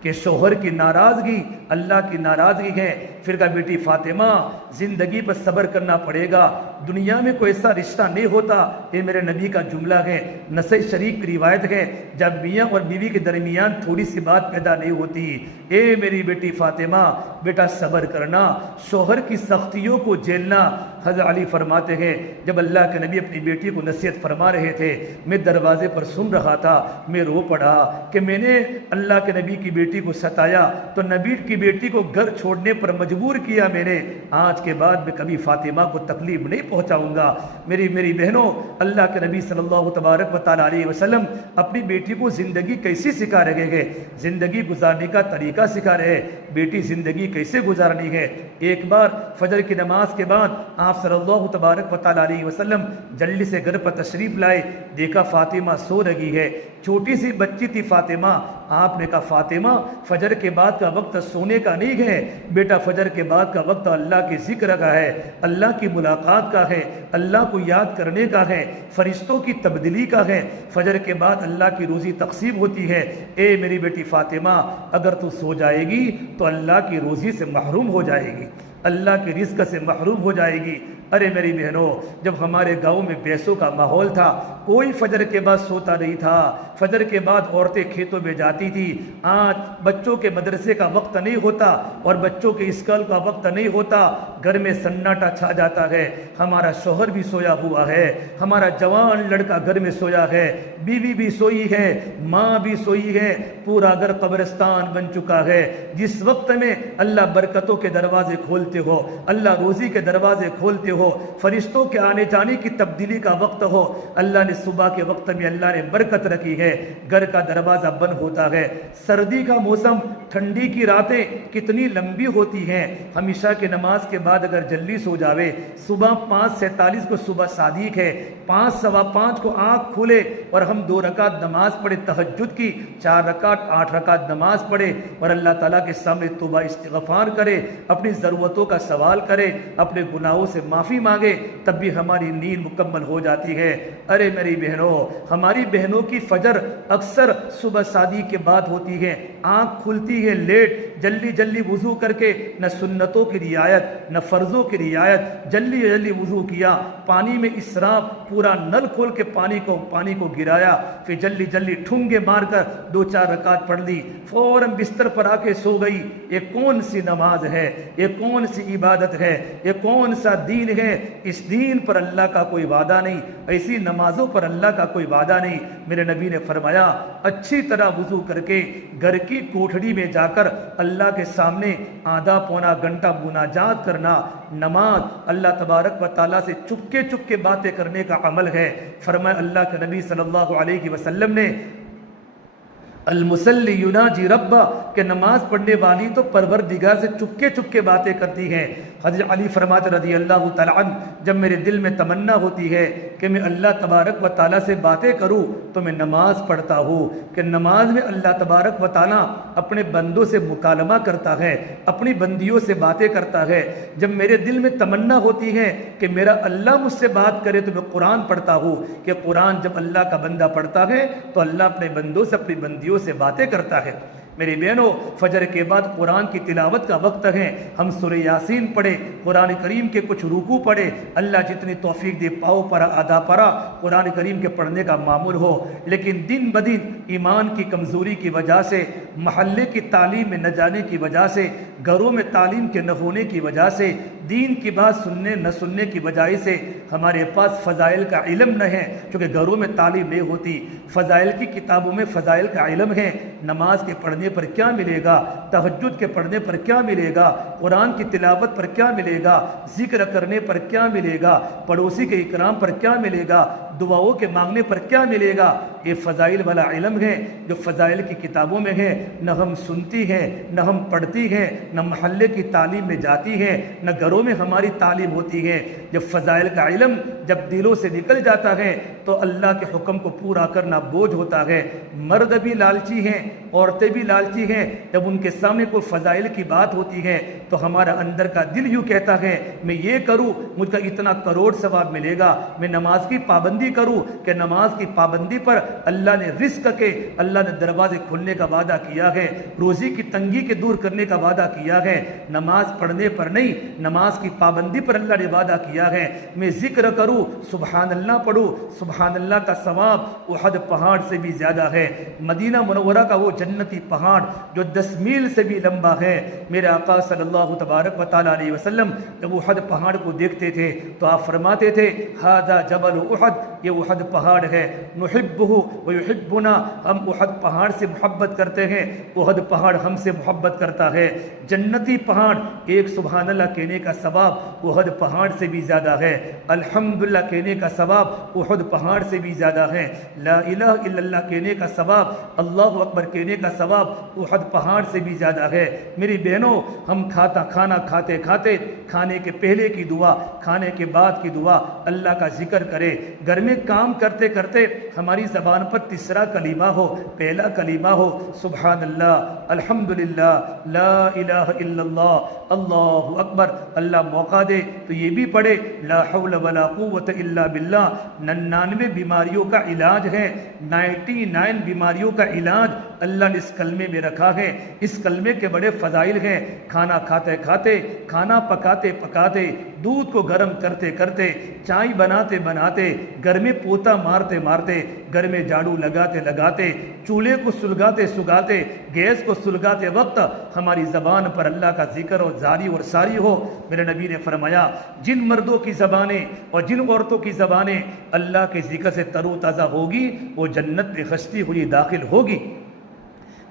کہ شوہر کی ناراضگی اللہ کی ناراضگی ہے۔ پھر کہا بیٹی فاطمہ زندگی پر صبر کرنا پڑے گا، دنیا میں کوئی ایسا رشتہ نہیں ہوتا، یہ میرے نبی کا جملہ ہے، نسائی شریف کی روایت ہے، جب میاں اور بیوی کے درمیان تھوڑی سی بات پیدا نہیں ہوتی، اے میری بیٹی فاطمہ بیٹا صبر کرنا، شوہر کی سختیوں کو جھیلنا۔ حضرت علی فرماتے ہیں جب اللہ کے نبی اپنی بیٹی کو نصیحت فرما رہے تھے، میں دروازے پر سن رہا تھا، میں رو پڑا کہ میں نے اللہ کے نبی کی بیٹی کو ستایا تو نبی کی بیٹی کو گھر چھوڑنے پر مجبور کیا میں نے، آج کے بعد میں کبھی فاطمہ کو تکلیف نہیں پہنچاؤں گا۔ میری بہنوں، اللہ کے نبی صلی اللہ تبارک و تعالیٰ علیہ وسلم اپنی بیٹی کو زندگی کیسی سکھا رہے ہیں، زندگی گزارنے کا طریقہ سکھا رہے ہیں، بیٹی زندگی کیسے گزارنی ہے۔ ایک بار فجر کی نماز کے بعد آپ صلی اللہ تبارک و تعالیٰ علیہ وسلم جلدی سے گھر پر تشریف لائے، دیکھا فاطمہ سو رہی ہے، چھوٹی سی بچی تھی فاطمہ۔ آپ نے کہا فاطمہ فجر کے بعد کا وقت سونے کا نہیں ہے بیٹا، فجر کے بعد کا وقت اللہ کے ذکر کا ہے، اللہ کی ملاقات کا ہے، اللہ کو یاد کرنے کا ہے، فرشتوں کی تبدیلی کا ہے، فجر کے بعد اللہ کی روزی تقسیم ہوتی ہے۔ اے میری بیٹی فاطمہ اگر تو سو جائے گی تو اللہ کی روزی سے محروم ہو جائے گی، اللہ کے رزق سے محروم ہو جائے گی۔ ارے میری بہنوں، جب ہمارے گاؤں میں پیسوں کا ماحول تھا، کوئی فجر کے بعد سوتا نہیں تھا، فجر کے بعد عورتیں کھیتوں میں جاتی تھی۔ آج بچوں کے مدرسے کا وقت نہیں ہوتا اور بچوں کے اسکول کا وقت نہیں ہوتا، گھر میں سناٹا چھا جاتا ہے، ہمارا شوہر بھی سویا ہوا ہے، ہمارا جوان لڑکا گھر میں سویا ہے، بیوی بھی سوئی ہے، ماں بھی سوئی ہے، پورا گھر قبرستان بن چکا ہے۔ جس وقت میں اللہ برکتوں کے دروازے کھولتے ہو، اللہ روزی کے دروازے کھولتے ہو، فرشتوں کے آنے جانے کی تبدیلی کا وقت ہو، اللہ نے صبح کے وقت میں اللہ نے برکت رکھی ہے، گھر کا دروازہ بند ہوتا ہے۔ سردی کا موسم، ٹھنڈی کی راتیں کتنی لمبی ہوتی ہیں، ہمیشہ کی نماز کے بعد اگر جلدی سو جاوے، صبح 5:47 کو صبح صادق ہے، 5 سوا 5 کو آنکھ کھولے اور ہم 2 رکعت نماز پڑھے تہجد کی، 4 رکعت 8 رکعت نماز پڑھے اور اللہ تعالیٰ کے سامنے توبہ استغفار کرے، اپنی ضرورتوں کا سوال کرے، اپنے گناہوں سے معافی مانگے، تب بھی ہماری نیند مکمل ہو جاتی ہے۔ ارے میری بہنوں، ہماری بہنوں کی فجر اکثر صبح صادق کے بعد ہوتی ہے، آنکھ کھلتی ہے لیٹ، جلدی وضو کر کے نہ سنتوں کی رعایت نہ فرضوں کی رعایت، جلدی وضو کیا، پانی میں اسراف، پورا نل کھول کے پانی کو گرایا، پھر جلدی ٹھونگے مار کر 2-4 رکعت پڑھ لی، فوراً بستر پر آ کے سو گئی۔ یہ کون سی نماز ہے، یہ کون سی عبادت ہے، یہ کون سا دین ہے؟ اس دین پر اللہ کا کوئی وعدہ نہیں، ایسی نمازوں پر اللہ کا کوئی وعدہ نہیں۔ میرے نبی نے فرمایا اچھی طرح وضو کر کے گھر کی کوٹھڑی میں جا کر اللہ کے سامنے آدھا پونا گھنٹہ مناجات کرنا، نماز اللہ تبارک و تعالیٰ سے چپکے باتیں کرنے کا عمل ہے۔ فرمایا اللہ کے نبی صلی اللہ علیہ وسلم نے المصلی یناجی ربا، کہ نماز پڑھنے والی تو پروردگار سے چپکے باتیں کرتی ہیں۔ حضرت علی فرماتے رضی اللہ تعالیٰ عنہ، جب میرے دل میں تمنا ہوتی ہے کہ میں اللہ تبارک و تعالیٰ سے باتیں کروں تو میں نماز پڑھتا ہوں، کہ نماز میں اللہ تبارک و تعالیٰ اپنے بندوں سے مکالمہ کرتا ہے، اپنی بندیوں سے باتیں کرتا ہے۔ جب میرے دل میں تمنا ہوتی ہے کہ میرا اللہ مجھ سے بات کرے تو میں قرآن پڑھتا ہوں، کہ قرآن جب اللہ کا بندہ پڑھتا ہے تو اللہ اپنے بندوں سے اپنی بندیوں سے باتیں کرتا ہے۔ میری بہنوں، فجر کے بعد قرآن کی تلاوت کا وقت ہے، ہم سورہ یاسین پڑھے، قرآن کریم کے کچھ رکوع پڑھے، اللہ جتنی توفیق دے پاؤ پرا آدھا پرا قرآن کریم کے پڑھنے کا معمول ہو۔ لیکن دن بدن ایمان کی کمزوری کی وجہ سے، محلے کی تعلیم میں نہ جانے کی وجہ سے، گھروں میں تعلیم کے نہ ہونے کی وجہ سے، دین کی بات سننے نہ سننے کی وجہ سے ہمارے پاس فضائل کا علم نہ ہے، کیونکہ گھروں میں تعلیم نہیں ہوتی۔ فضائل کی کتابوں میں فضائل کا علم ہے، نماز کے پڑھنے پر کیا ملے گا، تہجد کے پڑھنے پر کیا ملے گا، قرآن کی تلاوت پر کیا ملے گا، ذکر کرنے پر کیا ملے گا، پڑوسی کے اکرام پر کیا ملے گا، دعاؤں کے مانگنے پر کیا ملے گا۔ یہ فضائل والا علم ہے جو فضائل کی کتابوں میں ہے، نہ ہم سنتی ہیں نہ ہم پڑھتی ہیں، نہ محلے کی تعلیم میں جاتی ہیں، نہ گھروں میں ہماری تعلیم ہوتی ہے۔ جب فضائل کا علم جب دلوں سے نکل جاتا ہے تو اللہ کے حکم کو پورا کرنا بوجھ ہوتا ہے۔ مرد بھی لالچی ہیں، عورتیں بھی لالچی ہیں، جب ان کے سامنے کوئی فضائل کی بات ہوتی ہے تو ہمارا اندر کا دل یوں کہتا ہے میں یہ کروں مجھ کا اتنا کروڑ ثواب ملے گا، میں نماز کی پابندی کروں کہ نماز کی پابندی پر اللہ نے رزق کے کے اللہ نے دروازے کھولنے کا وعدہ کیا ہے، روزی کی تنگی کے دور کرنے کا وعدہ کیا ہے، نماز پڑھنے پر نہیں نماز کی پابندی پر اللہ نے وعدہ کیا ہے۔ میں ذکر کروں، سبحان اللہ پڑھوں، سبحان اللہ کا ثواب احد پہاڑ سے بھی زیادہ ہے۔ مدینہ منورہ کا وہ جنتی پہاڑ جو 10 میل سے بھی لمبا ہے، میرے آقا صلی اللہ تبارک و تعالیٰ علیہ وسلم جب احد پہاڑ کو دیکھتے تھے تو آپ فرماتے تھے ھذا جبل احد، یہ احد پہاڑ ہے، نحبہ ویحبنا، ہم احد پہاڑ سے محبت کرتے ہیں، احد پہاڑ ہم سے محبت کرتا ہے۔ جنتی پہاڑ، ایک سبحان اللہ کہنے کا ثواب احد پہاڑ سے بھی زیادہ ہے، الحمدللہ کہنے کا ثواب احد پہاڑ سے بھی زیادہ ہے، لا الہ الا اللہ کہنے کا ثواب، اللہ اکبر کہنے کا ثواب احد پہاڑ سے بھی زیادہ ہے۔ میری بہنوں، ہم کھانا کھاتے کھاتے کھانے کے پہلے کی دعا، کھانے کے بعد کی دعا، اللہ کا ذکر کرے، گھر میں کام کرتے کرتے ہماری زبان پر تیسرا کلمہ ہو، پہلا کلمہ ہو، سبحان اللہ، الحمدللہ، لا الہ الا اللہ، اللہ اکبر۔ اللہ موقع دے تو یہ بھی پڑھے، لا حول ولا قوت الا باللہ۔ 99 بیماریوں کا علاج ہے، 99 بیماریوں کا علاج اللہ نے اس کلمے میں رکھا ہے۔ اس کلمے کے بڑے فضائل ہیں۔ کھانا کھاتے کھاتے، کھانا پکاتے پکاتے، دودھ کو گرم کرتے کرتے، چائے بناتے بناتے، گھر میں پوتا مارتے مارتے، گھر میں جھاڑو لگاتے لگاتے، چولہے کو سلگاتے سلگاتے، گیس کو سلگاتے وقت ہماری زبان پر اللہ کا ذکر اور جاری اور ساری ہو۔ میرے نبی نے فرمایا جن مردوں کی زبانیں اور جن عورتوں کی زبانیں اللہ کے ذکر سے تر و تازہ ہوگی وہ جنت میں خشتی ہوئی داخل ہوگی۔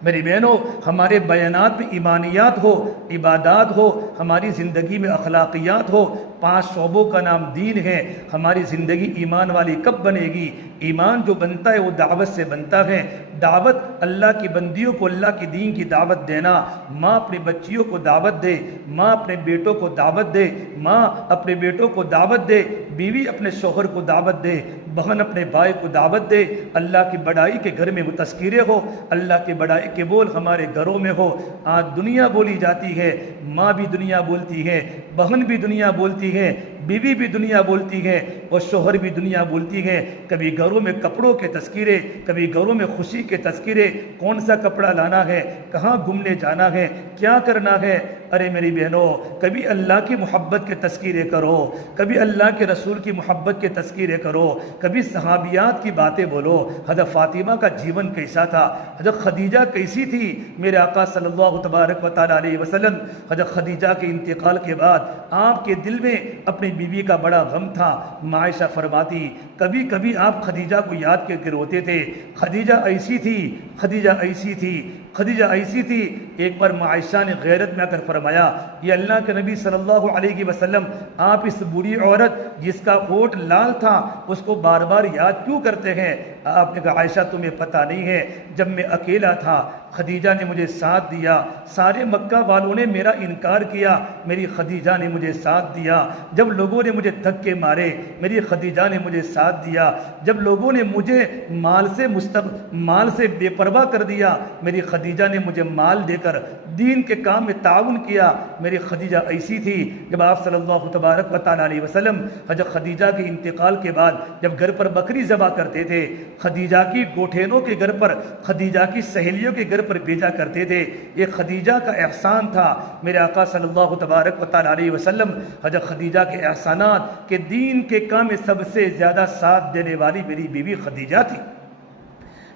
میری بہنوں، ہمارے بیانات میں ایمانیات ہو، عبادات ہو، ہماری زندگی میں اخلاقیات ہو، 5 شعبوں کا نام دین ہے۔ ہماری زندگی ایمان والی کب بنے گی؟ ایمان جو بنتا ہے وہ دعوت سے بنتا ہے۔ دعوت، اللہ کی بندیوں کو اللہ کی دین کی دعوت دینا۔ ماں اپنی بچیوں کو دعوت دے، ماں اپنے بیٹوں کو دعوت دے، ماں اپنے بیٹوں کو دعوت دے، بیوی اپنے شوہر کو دعوت دے، بہن اپنے بھائی کو دعوت دے۔ اللہ کی بڑائی کے گھر میں وہ تذکیرے ہو، اللہ کی بڑائی کے بول ہمارے گھروں میں ہو۔ آج دنیا بولی جاتی ہے، ماں بھی دنیا بولتی ہے، بہن بھی دنیا بولتی ہے، بیوی بھی دنیا بولتی ہے اور شوہر بھی دنیا بولتی ہے۔ کبھی گھروں میں کپڑوں کے تذکیرے، کبھی گھروں میں خوشی کے تذکیرے، کون سا کپڑا لانا ہے، کہاں گھومنے جانا ہے، کیا کرنا ہے۔ ارے میری بہنوں، کبھی اللہ کی محبت کے تذکیرے کرو، کبھی اللہ کے رسول کی محبت کے تذکیرے کرو، کبھی صحابیات کی باتیں بولو۔ حضرت فاطمہ کا جیون کیسا تھا، حضرت خدیجہ کیسی تھی۔ میرے آقا صلی اللہ تبارک و تعالیٰ علیہ وسلم حضرت خدیجہ کے انتقال کے بعد آپ کے دل میں اپنی بیوی کا بڑا غم تھا۔ عائشہ فرماتی کبھی کبھی آپ خدیجہ کو یاد کر کے روتے تھے، خدیجہ ایسی تھی، خدیجہ ایسی تھی، خدیجہ ایسی تھی۔ ایک بار عائشہ نے غیرت میں آ کر فرمایا یہ اللہ کے نبی صلی اللہ علیہ وسلم، آپ اس بوڑھی عورت جس کا ہونٹ لال تھا اس کو بار بار یاد کیوں کرتے ہیں؟ آپ نے کہا عائشہ تمہیں پتہ نہیں ہے، جب میں اکیلا تھا خدیجہ نے مجھے ساتھ دیا، سارے مکہ والوں نے میرا انکار کیا، میری خدیجہ نے مجھے ساتھ دیا۔ جب لوگوں نے مجھے دھکے مارے میری خدیجہ نے مجھے ساتھ دیا۔ جب لوگوں نے مجھے مال سے بے پرواہ کر دیا میری خدیجہ نے مجھے مال دے کر دین کے کام میں تعاون کیا۔ میری خدیجہ ایسی تھی۔ جب آپ صلی اللہ تبارک و تعالیٰ علیہ وسلم حضرت خدیجہ کے انتقال کے بعد جب گھر پر بکری ذبح کرتے تھے، خدیجہ کی گوٹھینوں کے گھر پر، خدیجہ کی سہیلیوں کے گھر پر بھیجا کرتے تھے۔ یہ خدیجہ کا احسان تھا۔ میرے آقا صلی اللہ تبارک و تعالیٰ علیہ وسلم حضرت خدیجہ کے احسانات کے دین کے کام میں سب سے زیادہ ساتھ دینے والی میری بیوی خدیجہ تھی۔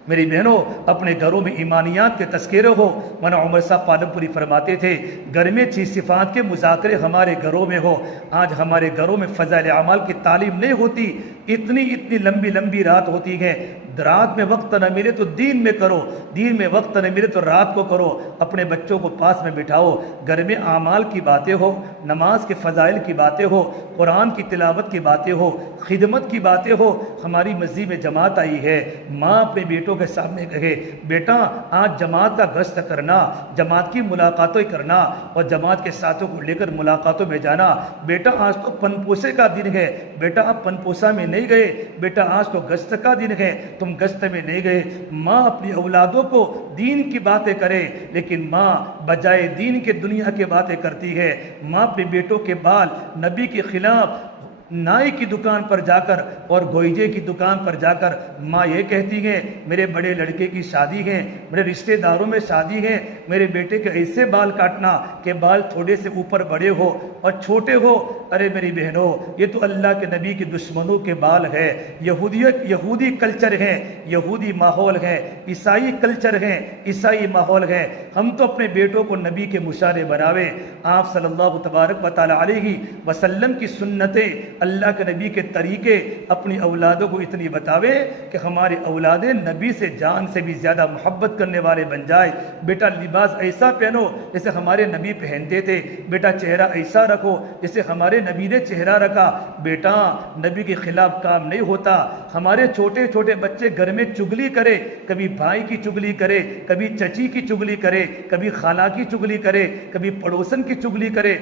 میری بہنوں، اپنے گھروں میں ایمانیات کے تذکرے ہو۔ مولانا عمر صاحب پالم پوری فرماتے تھے گھر میں 6 صفات کے مذاکرے ہمارے گھروں میں ہو۔ آج ہمارے گھروں میں فضائل اعمال کی تعلیم نہیں ہوتی، اتنی لمبی رات ہوتی ہے۔ رات میں وقت نہ ملے تو دین میں کرو، دین میں وقت نہ ملے تو رات کو کرو۔ اپنے بچوں کو پاس میں بٹھاؤ، گھر میں اعمال کی باتیں ہو، نماز کے فضائل کی باتیں ہو، قرآن کی تلاوت کی باتیں ہو، خدمت کی باتیں ہو۔ ہماری مسجد میں جماعت آئی ہے، ماں اپنے بیٹوں کے سامنے کہے بیٹا آج جماعت کا گشت کرنا، جماعت کی ملاقاتیں کرنا اور جماعت کے ساتھوں کو لے کر ملاقاتوں میں جانا۔ بیٹا آج تو پن پوسے کا دن ہے، بیٹا آپ پن پوسا میں نہیں گئے، بیٹا آج تو گشت کا دن ہے، تم گشت میں نہیں گئے۔ ماں اپنی اولادوں کو دین کی باتیں کرے، لیکن ماں بجائے دین کے دنیا کی باتیں کرتی ہے۔ ماں اپنے بیٹوں کے بال نبی کے خلاف نائی کی دکان پر جا کر اور گوئجے کی دکان پر جا کر ماں یہ کہتی ہیں میرے بڑے لڑکے کی شادی ہے، میرے رشتہ داروں میں شادی ہے، میرے بیٹے کے ایسے بال کاٹنا کہ بال تھوڑے سے اوپر بڑے ہو اور چھوٹے ہو۔ ارے میری بہنوں، یہ تو اللہ کے نبی کے دشمنوں کے بال ہے، یہودی کلچر ہے، یہودی ماحول ہے، عیسائی کلچر ہے، عیسائی ماحول ہے۔ ہم تو اپنے بیٹوں کو نبی کے مشابہ بناوے۔ آپ صلی اللہ تبارک و تعالی علیہ وسلم کی سنتیں، اللہ کے نبی کے طریقے اپنی اولادوں کو اتنی بتاوے کہ ہماری اولادیں نبی سے جان سے بھی زیادہ محبت کرنے والے بن جائے۔ بیٹا لباس ایسا پہنو جیسے ہمارے نبی پہنتے تھے، بیٹا چہرہ ایسا رکھو جیسے ہمارے نبی نے چہرہ رکھا۔ بیٹا نبی کے خلاف کام نہیں ہوتا۔ ہمارے چھوٹے چھوٹے بچے گھر میں چگلی کرے، کبھی بھائی کی چگلی کرے، کبھی چچی کی چگلی کرے، کبھی خالہ کی چگلی کرے، کبھی پڑوسن کی چگلی کرے۔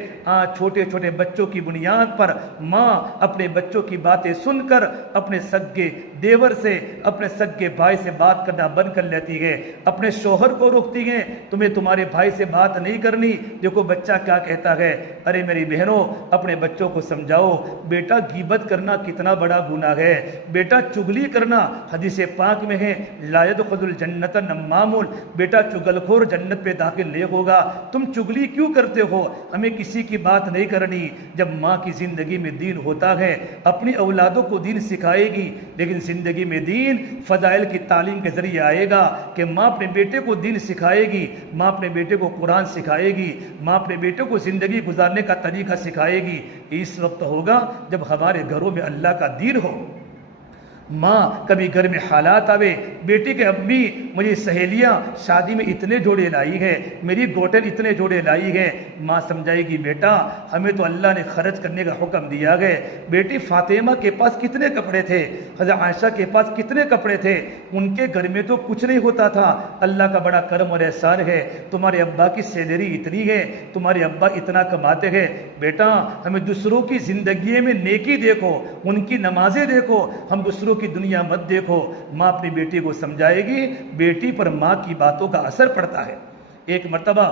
چھوٹے چھوٹے بچوں کی بنیاد پر ماں اپنے بچوں کی باتیں سن کر اپنے سگے دیور سے، اپنے سگے بھائی سے بات کرنا بند کر لیتی ہے، اپنے شوہر کو روکتی ہیں تمہیں تمہارے بھائی سے بات نہیں کرنی، دیکھو بچہ کیا کہتا ہے۔ ارے میری بہنوں، اپنے بچوں کو سمجھاؤ بیٹا غیبت کرنا کتنا بڑا گناہ ہے، بیٹا چگلی کرنا حدیث پاک میں ہے لا يدخل الجنت نمام، بیٹا چگل خور جنت پہ داخل نہیں ہوگا۔ تم چگلی کیوں کرتے ہو؟ ہمیں کسی کی بات نہیں کرنی۔ جب ماں کی زندگی میں دین ہوتا ہے اپنی اولادوں کو دین سکھائے گی، لیکن زندگی میں دین فضائل کی تعلیم کے ذریعے آئے گا کہ ماں اپنے بیٹے کو دین سکھائے گی، ماں اپنے بیٹے کو قرآن سکھائے گی، ماں اپنے بیٹے کو زندگی گزارنے کا طریقہ سکھائے گی۔ اس وقت ہوگا جب ہمارے گھروں میں اللہ کا دین ہو۔ ماں کبھی گھر میں حالات آوے، بیٹی کے امی مجھے سہیلیاں شادی میں اتنے جوڑے لائی ہے، میری گوٹن اتنے جوڑے لائی ہے، ماں سمجھائے گی بیٹا ہمیں تو اللہ نے خرچ کرنے کا حکم دیا ہے۔ بیٹی فاطمہ کے پاس کتنے کپڑے تھے، حضرت عائشہ کے پاس کتنے کپڑے تھے، ان کے گھر میں تو کچھ نہیں ہوتا تھا۔ اللہ کا بڑا کرم اور احسان ہے، تمہارے ابا کی سیلری اتنی ہے، تمہارے ابا اتنا کماتے ہیں۔ بیٹا ہمیں دوسروں کی زندگی میں نیکی دیکھو، ان کی نمازیں دیکھو، ہم دوسروں کی دنیا مت دیکھو۔ ماں اپنی بیٹی کو سمجھائے گی، بیٹی پر ماں کی باتوں کا اثر پڑتا ہے۔ ایک مرتبہ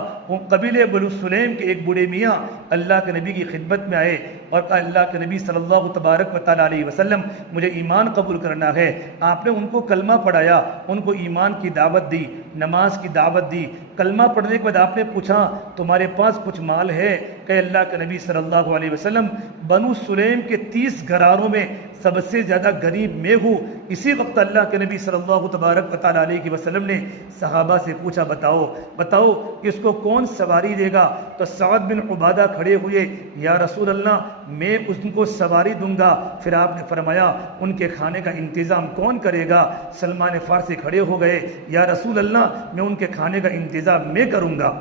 قبیلے بنو سلیم کے ایک بوڑھے میاں اللہ کے نبی کی خدمت میں آئے اور کہا اللہ کے نبی صلی اللہ تبارک و تعالی علیہ وسلم مجھے ایمان قبول کرنا ہے۔ آپ نے ان کو کلمہ پڑھایا، ان کو ایمان کی دعوت دی، نماز کی دعوت دی۔ کلمہ پڑھنے کے بعد آپ نے پوچھا تمہارے پاس کچھ مال ہے؟ کہ اللہ کے نبی صلی اللہ علیہ وسلم بنو سلیم کے 30 گھرانوں میں سب سے زیادہ غریب میں ہوں۔ اسی وقت اللہ کے نبی صلی اللہ تبارک و تعالی علیہ وسلم نے صحابہ سے پوچھا بتاؤ کہ اس کو کون سواری دے گا؟ تو سعد بن عبادہ کھڑے ہوئے، یا رسول اللہ میں اس کو سواری دوں گا۔ پھر آپ نے فرمایا ان کے کھانے کا انتظام کون کرے گا؟ سلمان فارسی کھڑے ہو گئے، یا رسول اللہ میں ان کے کھانے کا انتظام میں کروں گا۔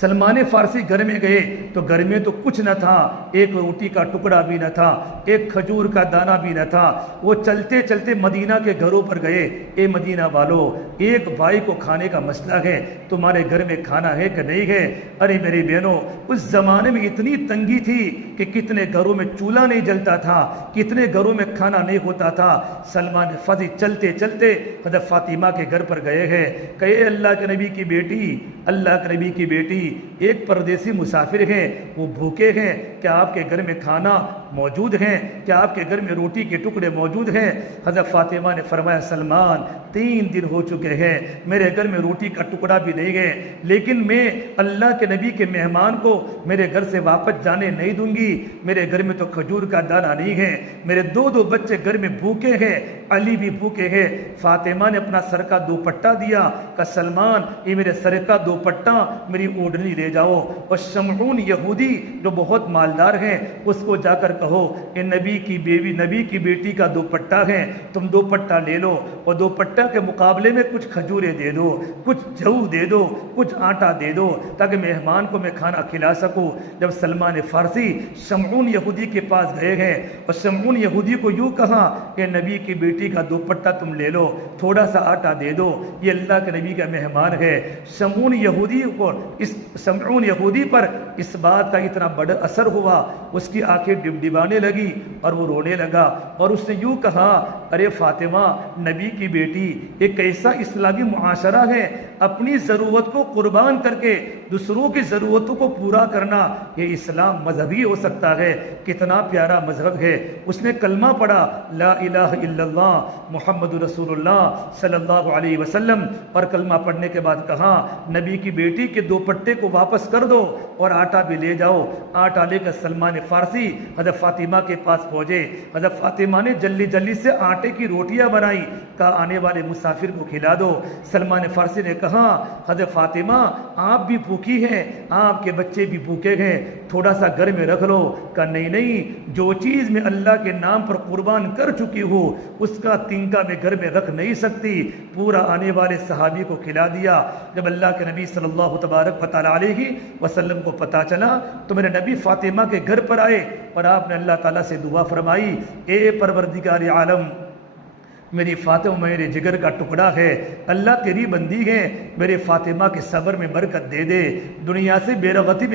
سلمان فارسی گھر میں گئے تو گھر میں تو کچھ نہ تھا، ایک روٹی کا ٹکڑا بھی نہ تھا، ایک کھجور کا دانہ بھی نہ تھا۔ وہ چلتے چلتے مدینہ کے گھروں پر گئے، اے مدینہ والو ایک بھائی کو کھانے کا مسئلہ ہے، تمہارے گھر میں کھانا ہے کہ نہیں ہے؟ ارے میری بہنوں اس زمانے میں اتنی تنگی تھی کہ کتنے گھروں میں چولہا نہیں جلتا تھا، کتنے گھروں میں کھانا نہیں ہوتا تھا۔ سلمان فارسی چلتے چلتے حضرت فاطمہ کے گھر پر گئے ہیں کہ اے اللہ کے نبی کی بیٹی، اللہ کے نبی کی بیٹی ایک پردیسی مسافر ہیں، وہ بھوکے ہیں، کیا آپ کے گھر میں کھانا موجود ہیں؟ کیا آپ کے گھر میں روٹی کے ٹکڑے موجود ہیں؟ حضرت فاطمہ نے فرمایا سلمان 3 دن ہو چکے ہیں، میرے گھر میں روٹی کا ٹکڑا بھی نہیں ہے، لیکن میں اللہ کے نبی کے مہمان کو میرے گھر سے واپس جانے نہیں دوں گی۔ میرے گھر میں تو کھجور کا دانہ نہیں ہے، میرے 2 بچے گھر میں بھوکے ہیں، علی بھی بھوکے ہیں۔ فاطمہ نے اپنا سر کا دوپٹہ دیا کہ سلمان یہ میرے سر کا دوپٹہ میری اوڑھنی لے جاؤ۔ اور شمعون یہودی جو بہت مالدار ہیں اس کو جا کر کہو کہ نبی کی بیوی، نبی کی بیٹی کا دوپٹہ ہے، تم دوپٹہ لے لو اور دوپٹہ کے مقابلے میں کچھ کھجورے دے دو، کچھ جو دے دو، کچھ آٹا دے دو تاکہ مہمان کو میں کھانا کھلا سکوں۔ جب سلمان فارسی شمعون یہودی کے پاس گئے ہیں اور شمعون یہودی کو یوں کہا کہ نبی کی بیٹی کا دوپٹہ تم لے لو، تھوڑا سا آٹا دے دو، یہ اللہ کے نبی کا مہمان ہے۔ شمعون یہودی پر اس بات کا اتنا بڑا اثر ہوا، اس کی آنکھیں ڈب دبانے لگی اور وہ رونے لگا اور اس نے یوں کہا، ارے فاطمہ نبی کی بیٹی، ایک ایسا اسلامی معاشرہ ہے، اپنی ضرورت کو قربان کر کے دوسروں کی ضرورتوں کو پورا کرنا، یہ اسلام مذہبی ہو سکتا ہے؟ کتنا پیارا مذہب ہے۔ اس نے کلمہ پڑھا، لا الہ الا اللہ محمد رسول اللہ صلی اللہ علیہ وسلم، اور کلمہ پڑھنے کے بعد کہا، نبی کی بیٹی کے دوپٹے کو واپس کر دو اور آٹا بھی لے جاؤ۔ آٹا لے کر سلمان فارسی حضرت فاطمہ کے پاس پہنچے۔ حضرت فاطمہ نے جلدی جلدی سے آٹے کی روٹیاں بنائی، کہا آنے والے مسافر کو کھلا دو۔ سلمان فارسی نے کہا، حضرت فاطمہ آپ بھی بھوکی ہیں، آپ کے بچے بھی بھوکے ہیں، تھوڑا سا گھر میں رکھ لو۔ کہا نہیں نہیں، جو چیز میں اللہ کے نام پر قربان کر چکی ہوں اس کا تنکا میں گھر میں رکھ نہیں سکتی، پورا آنے والے صحابی کو کھلا دیا۔ جب اللہ کے نبی صلی اللہ تبارک و تعالیٰ علیہ وسلم کو پتہ چلا تو میرے نبی فاطمہ کے گھر پر آئے اور آپ نے اللہ تعالیٰ سے دعا فرمائی، اے پروردگار عالم، میری فاطمہ میرے جگر کا ٹکڑا ہے، اللہ تیری بندی ہے، میرے فاطمہ کے صبر میں برکت دے دے، دنیا سے بے رغبتی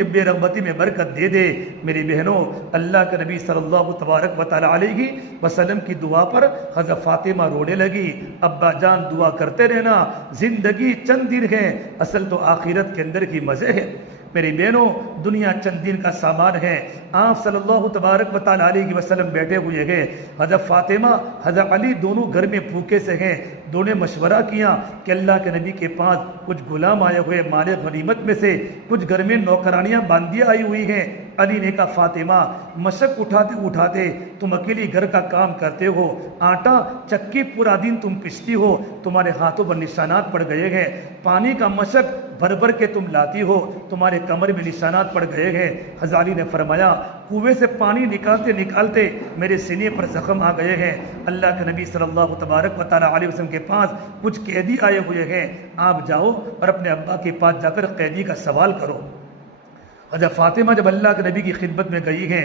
میں برکت دے دے۔ میری بہنوں، اللہ کے نبی صلی اللہ تبارک و تعالیٰ علیہ وسلم کی دعا پر حضرت فاطمہ رونے لگی۔ ابا جان دعا کرتے رہنا، زندگی چند دن ہے، اصل تو آخرت کے اندر کی مزے ہے۔ میری بہنوں، دنیا چند دن کا سامان ہے۔ آپ صلی اللہ تبارک و تعالیٰ علیہ وسلم بیٹھے ہوئے ہیں، حضرت فاطمہ حضرت علی دونوں گھر میں بھوکے سے ہیں۔ دونوں نے مشورہ کیا کہ اللہ کے نبی کے پاس کچھ غلام آئے ہوئے مال غنیمت میں سے، کچھ گھر میں نوکرانیاں باندھی آئی ہوئی ہیں۔ علی نے کہا، فاطمہ مشق اٹھاتے اٹھاتے تم اکیلی گھر کا کام کرتے ہو، آٹا چکی پورا دن تم پستی ہو، تمہارے ہاتھوں پر نشانات پڑ گئے ہیں، پانی کا مشق بھر بھر کے تم لاتی ہو، تمہارے کمر میں نشانات پڑ گئے ہیں۔ حضرت علی نے فرمایا، کنویں سے پانی نکالتے نکالتے میرے سینے پر زخم آ گئے ہیں۔ اللہ کے نبی صلی اللہ تبارک و تعالیٰ علیہ وسلم کے پاس کچھ قیدی آئے ہوئے ہیں، آپ جاؤ اور اپنے ابا کے پاس جا کر قیدی کا سوال کرو۔ حضرت فاطمہ جب اللہ کے نبی کی خدمت میں گئی ہیں،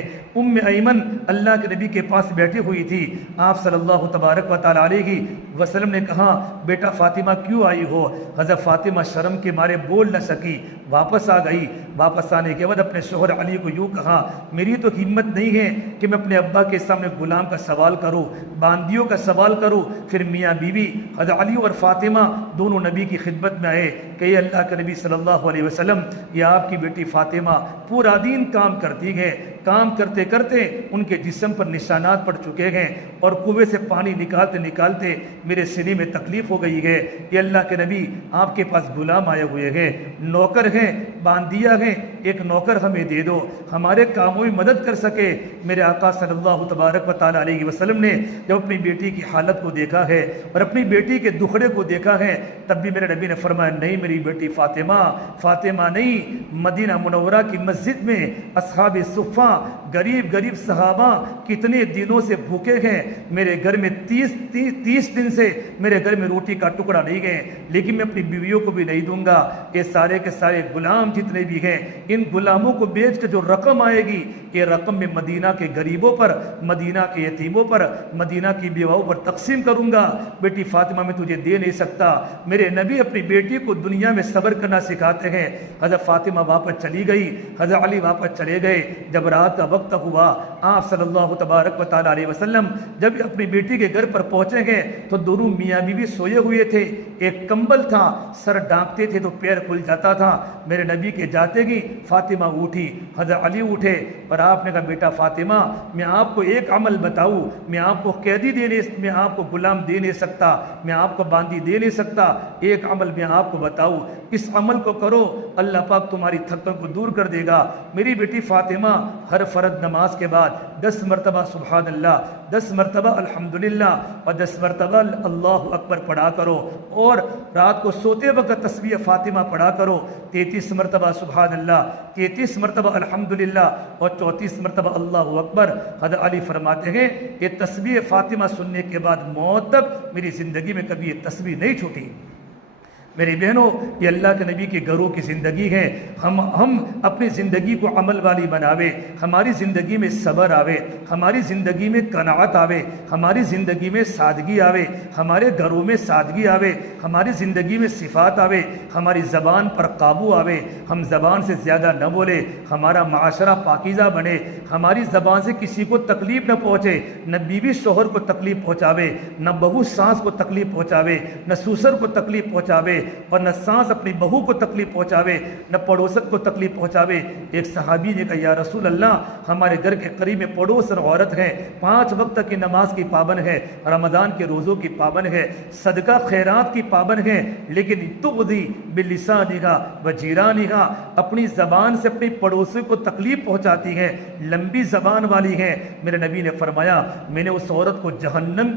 ایمن اللہ کے نبی کے پاس بیٹھی ہوئی تھی۔ آپ صلی اللہ تبارک و تعالیٰ علیہ وسلم نے کہا، بیٹا فاطمہ کیوں آئی ہو؟ حضرت فاطمہ شرم کے مارے بول نہ سکی، واپس آ گئی۔ واپس آنے کے بعد اپنے شوہر علی کو یوں کہا، میری تو ہمت نہیں ہے کہ میں اپنے ابا کے سامنے غلام کا سوال کروں، باندیوں کا سوال کروں۔ پھر میاں بیوی حضرت علی اور فاطمہ دونوں نبی کی خدمت میں آئے کہ اللہ کے نبی صلی اللہ علیہ وسلم، یہ آپ کی بیٹی فاطمہ پورا دن کام کرتی ہے، کام کرتے کرتے ان کے جسم پر نشانات پڑ چکے ہیں اور کنویں سے پانی نکالتے نکالتے میرے سینے میں تکلیف ہو گئی ہے۔ یہ اللہ کے نبی آپ کے پاس غلام آئے ہوئے ہیں، نوکر ہیں، باندیا ہیں، ایک نوکر ہمیں دے دو، ہمارے کاموں میں مدد کر سکے۔ میرے آقا صلی اللہ تبارک و تعالیٰ علیہ وسلم نے جب اپنی بیٹی کی حالت کو دیکھا ہے اور اپنی بیٹی کے دکھڑے کو دیکھا ہے، تب بھی میرے نبی نے فرمایا، نہیں میری بیٹی فاطمہ نہیں، مدینہ منورہ کی مسجد میں اصحاب صفہ غریب صحابہ کتنے دنوں سے بھوکے ہیں، میرے گھر میں 30 دن سے میرے گھر میں روٹی کا ٹکڑا نہیں گئے، لیکن میں اپنی بیویوں کو بھی نہیں دوں گا۔ یہ سارے کے سارے غلام جتنے بھی ہیں، ان غلاموں کو بیچ کے جو رقم آئے گی، یہ رقم میں مدینہ کے غریبوں پر، مدینہ کے یتیموں پر، مدینہ کی بیواؤں پر تقسیم کروں گا۔ بیٹی فاطمہ میں تجھے دے نہیں سکتا۔ میرے نبی اپنی بیٹی کو دنیا میں صبر کرنا سکھاتے ہیں۔ حضرت فاطمہ واپس چلی گئی، حضرت علی واپس چلے گئے۔ جب رات کا وقت ہوا، آپ صلی اللہ تبارک و تعالیٰ علیہ وسلم جب اپنی بیٹی کے گھر پر پہنچے گئے تو دونوں میاں بیوی سوئے ہوئے تھے، ایک کمبل تھا، سر ڈانپتے تھے تو پیر کھل جاتا تھا۔ میرے نبی کے جاتے گی فاطمہ اٹھی، حضرت علی اٹھے اور آپ نے کہا، بیٹا فاطمہ میں آپ کو ایک عمل بتاؤں، میں آپ کو قیدی میں آپ کو غلام دے نہیں سکتا، میں آپ کو باندی دے نہیں سکتا، ایک عمل میں آپ کو بتاؤں، اس عمل کو کرو، اللہ پاک تمہاری تھکن کو دور کر دے گا۔ میری بیٹی فاطمہ ہر فرض نماز کے بعد 10 مرتبہ سبحان اللہ، 10 مرتبہ الحمدللہ اور 10 مرتبہ اللہ اکبر پڑھا کرو، اور رات کو سوتے وقت تسبیح فاطمہ پڑھا کرو، 33 مرتبہ سبحان اللہ، 33 مرتبہ الحمدللہ اور 34 مرتبہ اللہ اکبر۔ حضرت علی فرماتے ہیں، یہ تسبیح فاطمہ سننے کے بعد موت تک میری زندگی میں کبھی یہ تسبیح نہیں چھوٹی۔ میری بہنوں، یہ اللہ کے نبی کے گھروں کی زندگی ہے۔ ہم اپنی زندگی کو عمل والی بناوے، ہماری زندگی میں صبر آوے، ہماری زندگی میں قناعت آوے، ہماری زندگی میں سادگی آوے، ہمارے گھروں میں سادگی آوے، ہماری زندگی میں صفات آوے، ہماری زبان پر قابو آوے، ہم زبان سے زیادہ نہ بولے، ہمارا معاشرہ پاکیزہ بنے، ہماری زبان سے کسی کو تکلیف نہ پہنچے، نہ بیوی شوہر کو تکلیف پہنچاوے، نہ بہو ساس کو تکلیف پہنچاوے، نہ سسر کو تکلیف پہنچاوے، اور نہ ساس اپنی بہو کو تکلیف پہنچاوے، نہ پڑوسن کو تکلیف پہنچاوے۔ ایک صحابی نے کہا یا رسول اللہ، ہمارے گھر کے قریب میں پڑوسن عورت ہے، 5 وقت کی نماز کی پابند ہے، رمضان کے روزوں کی پابند ہے، صدقہ خیرات کی پابند ہے، لیکن تؤذی بلسانہا وجیرانہا، اپنی زبان سے اپنی پڑوسی کو تکلیف پہنچاتی ہے، لمبی زبان والی ہے۔ میرے نبی نے فرمایا میں نے اس عورت کو جہنم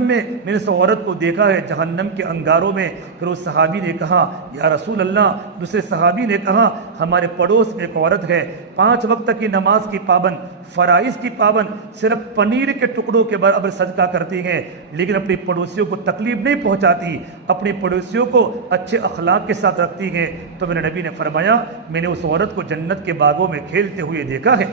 میں میں نے اس عورت کو دیکھا ہے، جہنم کے انگاروں میں۔ پھر اس صحابی نے کہا یا رسول اللہ، دوسرے صحابی نے کہا ہمارے پڑوس میں ایک عورت ہے، 5 وقت کی نماز کی پابند، فرائض کی پابند، صرف پنیر کے ٹکڑوں کے برابر صدقہ کرتی ہے، لیکن اپنی پڑوسیوں کو تکلیف نہیں پہنچاتی، اپنی پڑوسیوں کو اچھے اخلاق کے ساتھ رکھتی ہے۔ تو میرے نبی نے فرمایا میں نے اس عورت کو جنت کے باغوں میں کھیلتے ہوئے دیکھا ہے۔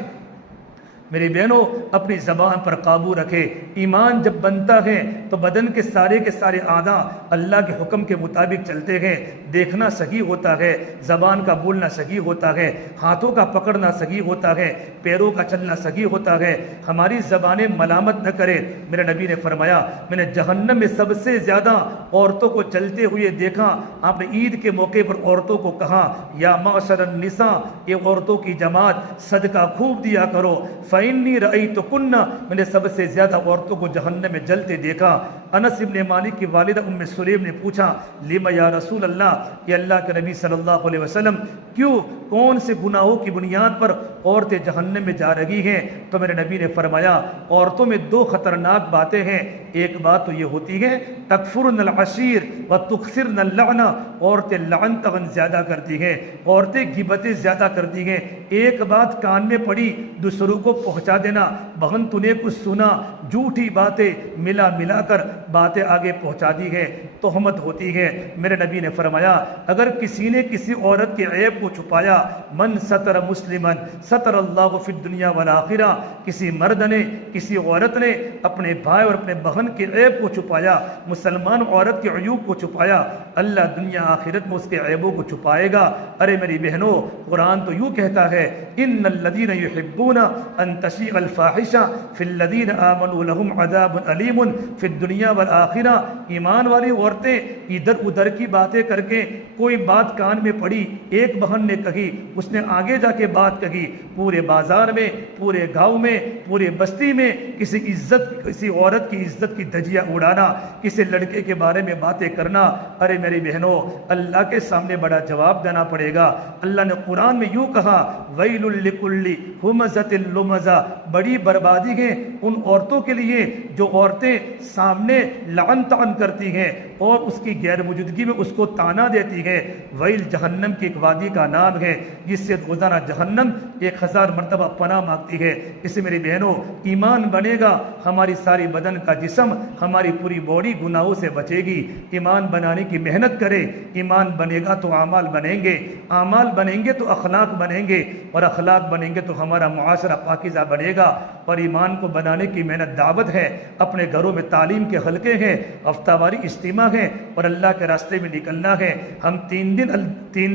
میری بہنوں، اپنی زبان پر قابو رکھے۔ ایمان جب بنتا ہے تو بدن کے سارے اعضاء اللہ کے حکم کے مطابق چلتے ہیں، دیکھنا صحیح ہوتا ہے، زبان کا بولنا صحیح ہوتا ہے، ہاتھوں کا پکڑنا صحیح ہوتا ہے، پیروں کا چلنا صحیح ہوتا ہے، ہماری زبانیں ملامت نہ کرے۔ میرے نبی نے فرمایا میں نے جہنم میں سب سے زیادہ عورتوں کو چلتے ہوئے دیکھا۔ آپ نے عید کے موقع پر عورتوں کو کہا یا معشر النساء، یہ عورتوں کی جماعت، صدقہ خوب دیا کرو، فَإِنِّي رَأَيْتُكُنَّ، میں نے سب سے زیادہ عورتوں کو جہنم میں جلتے دیکھا۔ انس ابن مالک کی والدہ ام سلیم نے پوچھا لما یا رسول اللہ، یہ اللہ کے نبی صلی اللہ علیہ وسلم کیوں، کون سے گناہوں کی بنیاد پر عورتیں جہنم میں جا رہی ہیں؟ تو میرے نبی نے فرمایا عورتوں میں 2 خطرناک باتیں ہیں۔ ایک بات تو یہ ہوتی ہے تکفرن العشیر و تکثرن اللعنہ، عورتیں لعن تغن زیادہ کرتی ہیں، عورتیں غیبتیں زیادہ کرتی ہیں۔ ایک بات کان میں پڑی دوسروں کو پہنچا دینا، بہن تو نے کچھ سنا، جھوٹی باتیں ملا کر باتیں آگے پہنچا دی ہے، تہمت ہوتی ہے۔ میرے نبی نے فرمایا اگر کسی نے کسی عورت کے عیب کو چھپایا، من ستر مسلمن ستر اللہ فی الدنیا والآخرہ، کسی مرد نے کسی عورت نے اپنے بھائی اور اپنے بہن کے عیب کو چھپایا، مسلمان عورت کے عیوب کو چھپایا، اللہ دنیا آخرت میں اس کے عیبوں کو چھپائے گا۔ ارے میری بہنوں، قرآن تو یوں کہتا ہے ان الذین یحبون ان تشیع الفاحشہ فی الذین آمنوا لهم عذاب علیم فی الدنیا والآخرہ۔ ایمان والی عورتیں ادھر ادھر کی باتیں کر کے، کوئی بات کان میں پڑی، ایک بہن نے کہی، اس نے آگے جا کے بات کہی، پورے بازار میں، پورے گاؤں میں، پورے بستی میں کسی عورت کی عزت کی دھجیاں اڑانا، کسی لڑکے کے بارے میں باتیں کرنا، ارے میری بہنوں اللہ کے سامنے بڑا جواب دینا پڑے گا۔ اللہ نے قرآن میں یوں کہا ویل لکل ہمزۃ لمزہ، بڑی بربادی ہے ان عورتوں کے لیے جو عورتیں سامنے لعن طعن کرتی ہیں اور اس کی غیر موجودگی میں اس کو تانا دیتی ہے۔ ویل جہنم کی ایک وادی کا نام ہے جس سے روزانہ جہنم 1000 مرتبہ پناہ مانگتی ہے۔ اس سے میری بہنوں ایمان بنے گا، ہماری ساری بدن کا جسم، ہماری پوری باڈی گناہوں سے بچے گی۔ ایمان بنانے کی محنت کرے، ایمان بنے گا تو اعمال بنیں گے، اعمال بنیں گے تو اخلاق بنیں گے، اور اخلاق بنیں گے تو ہمارا معاشرہ پاکیزہ بنے گا۔ اور ایمان کو بنانے کی محنت دعوت ہے، اپنے گھروں میں تعلیم کے حلقے ہیں، ہفتہ واری اجتماع ہے، اور اللہ کے راستے میں نکلنا ہے۔ ہم 3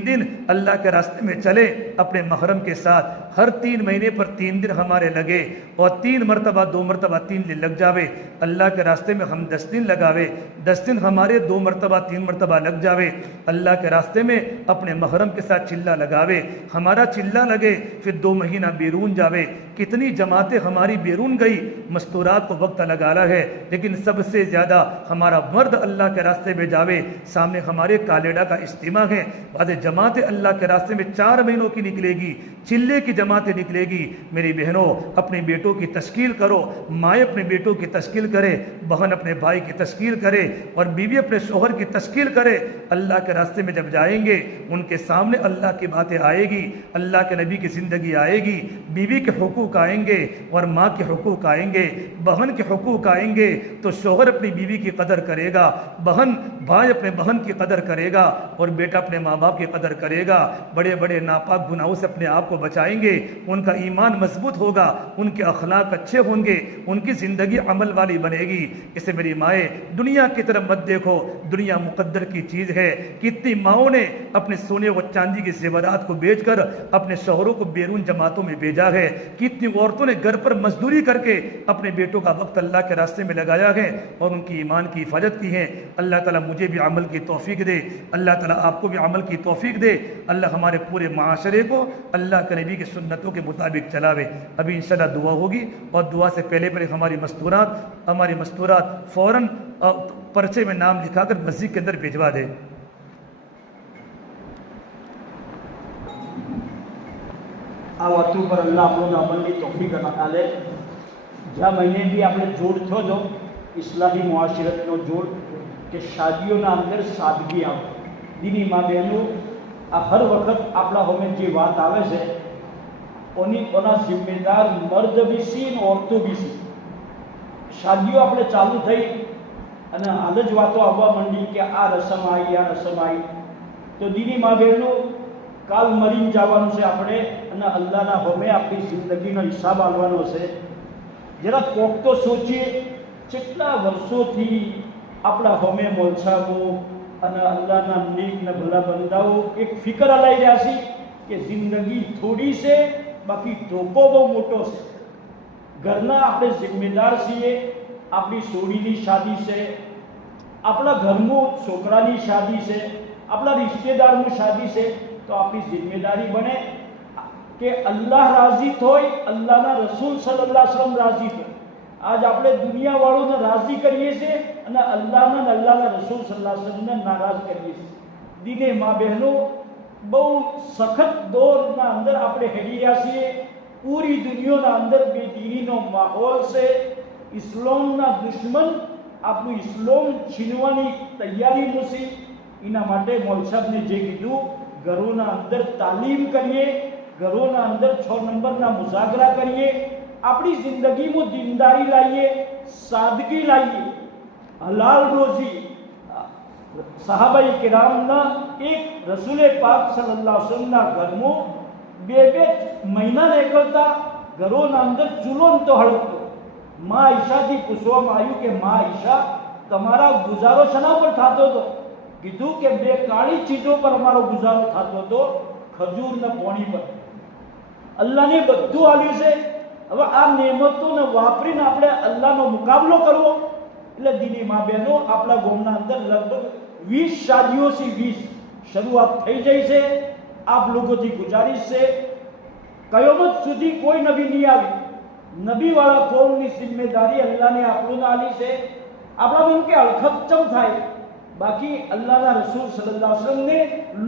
دن اللہ کے راستے میں چلے اپنے محرم کے ساتھ، ہر 3 مہینے پر 3 دن ہمارے لگے، اور 3 مرتبہ 2 مرتبہ 3 دن لگ جاوے۔ اللہ کے راستے میں ہم 10 دن لگاوے، 10 دن ہمارے 2 مرتبہ 3 مرتبہ لگ جاوے۔ اللہ کے راستے میں اپنے محرم کے ساتھ چلہ لگاوے، ہمارا چلہ لگے، پھر 2 مہینہ بیرون جاوے۔ کتنی جماعتیں ہماری بیرون گئی، مستورات کو وقت لگانا ہے، لیکن سب سے زیادہ ہمارا مرد اللہ کے راستے میں جاوے۔ سامنے ہمارے کالیڈا کا اجتماع ہے، بعض جماعتیں اللہ کے راستے میں 4 مہینوں کی نکلے گی, چلے کی جماعتیں نکلے گی. میری بہنوں, اپنے بیٹوں کی تشکیل کرو. مائیں اپنے بیٹوں کی تشکیل کرے, بہن اپنے بھائی کی تشکیل کرے, اور بیوی اپنے شوہر کی تشکیل کرے. اللہ کے راستے میں جب جائیں گے ان کے سامنے اللہ کی باتیں آئے گی, اللہ کے نبی کی زندگی آئے گی, بیوی کے حقوق آئیں گے اور ماں کے حقوق آئیں گے, بہن کے حقوق آئیں گے, تو شوہر اپنی بیوی کی قدر کرے گا, بھائی اپنے بہن کی قدر کرے گا, اور بیٹا اپنے ماں باپ کی قدر کرے گا. بڑے بڑے ناپاک گناہوں سے اپنے آپ کو بچائیں گے, ان کا ایمان مضبوط ہوگا, ان کے اخلاق اچھے ہوں گے, ان کی زندگی عمل والی بنے گی. اس سے میری مائیں, دنیا کی طرف مت دیکھو, دنیا مقدر کی چیز ہے. کتنی ماؤں نے اپنے سونے و چاندی کے زیورات کو بیچ کر اپنے شوہروں کو بیرون جماعتوں میں بھیجا ہے. کتنی عورتوں نے گھر پر مزدوری کر کے اپنے بیٹوں کا وقت اللہ کے راستے میں لگایا ہے اور ان کی ایمان کی حفاظت کی ہے. اللہ تعالیٰ مجھے بھی عمل کی توفیق دے, اللہ تعالیٰ آپ کو بھی عمل کی توفیق دے. اللہ ہمارے پورے معاشرے کو اللہ کے نبی کی سنتوں کے مطابق چلاوے. ابھی انشاءاللہ دعا ہوگی, اور دعا سے پہلے ہماری مستورات فوراً پرچے میں نام لکھا کر مسجد کے اندر بھیجوا دے. આ વાતો પર અલ્લાહ આપણને અમલની તૌફીક આલે. જ્યાં મહિને બી આપણે જોડ થયો જો ઇસ્લાહી મુઆશરતનો જોડ કે શાદીઓના અંદર સાદગી આવે. દીની મા બહેનો, આ હર વખત આપણા હોમે જે વાત આવે છે ઓના જિમ્મેદાર મર્દ બી સી અને ઓરતો બી સી. શાદીઓ આપણે ચાલુ થઈ અને હાલ જ વાતો આવવા માંડી કે આ રસમ આવી, આ રસમ આવી, તો દીની મા બહેનો કાલ મરીને જવાનું છે આપણે, અને અલ્લાહના હોમે આપણી જિંદગીનો હિસાબ આવવાનો છે. જરા કોક તો સોચીએ, કેટલા વર્ષોથી આપણા હોમે મોલસાઓ અને અલ્લાહના નેક ને ભલા બંદાઓ એક ફિકર હલાઈ રહ્યા છે કે જિંદગી થોડી છે, બાકી ધોકો બહુ મોટો છે. ઘરના આપણે જિમ્મેદાર છીએ. આપણી સોડીની શાદી છે, આપણા ઘરનું છોકરાની શાદી છે, આપણા રિશ્તેદારનું શાદી છે, તો આપણી જિમ્મેદારી બને કે અલ્લાહ રાજી થાય, અલ્લાહના રસૂલ સલ્લલ્લાહુ અલૈહિ વસલ્લમ રાજી થાય. આજ આપણે દુનિયાવાળોને રાજી કરીએ છીએ અને અલ્લાહના રસૂલ સલ્લલ્લાહુ અલૈહિ વસલ્લમને નારાજ કરીએ છીએ. દીને મા બહેનો, બહુ સખત દોરના અંદર આપણે હેડી રહ્યા છીએ. પૂરી દુનિયાના અંદર બેદીનીનો માહોલ છે. ઇસ્લામના દુશ્મન આપણું ઇસ્લામ છીનવાની તૈયારીનું છે. એના માટે મૌલવી સાહેબને જે કીધું, ઘરોના અંદર તાલીમ કરીએ, ઘરોના અંદર 6 નંબરના મુઝાગરા કરીએ, આપણી જિંદગીમાં દીનદારી લાવીએ, સાદગી લાવીએ, હલાલ રોજી. સહાબાઈ કિરામના એક રસૂલે પાક સલ્લલ્લાહુ અલૈહિ વસલ્લમના ઘરમાં 2 મહિના નીકળતા, ઘરોના અંદર ચૂલો નતો હળગતો. મા ઈશાથી પૂછવામાં આવ્યું કે મા ઈશા, તમારા ગુજારો શેના પર થતો હતો? કીધું કે 2 કાળી ચીજો પર અમારો ગુજારો થતો હતો, ખજૂર ને પાણી પર. અલ્લાહને બધું આલ્યું છે. હવે આ નેમતોને વાપરીને આપણે અલ્લાહનો મુકાબલો કરવો. એટલે દીની મા બહેનો, આપણા ગામના અંદર લગભગ 20 શાદીઓ થી 20 શરૂઆત થઈ જાય છે. આપ લોકોથી ગુજારિશ છે, કયામત સુધી કોઈ નબી નહીં આવી. નબીવાળા કોમની જિમ્મેદારી અલ્લાહને આપણને આલી છે. આપણા મન કે અળખચમ થાય, બાકી અલ્લાહના રસૂલ સલ્લલ્લાહુ અલૈહિ વસલ્લમને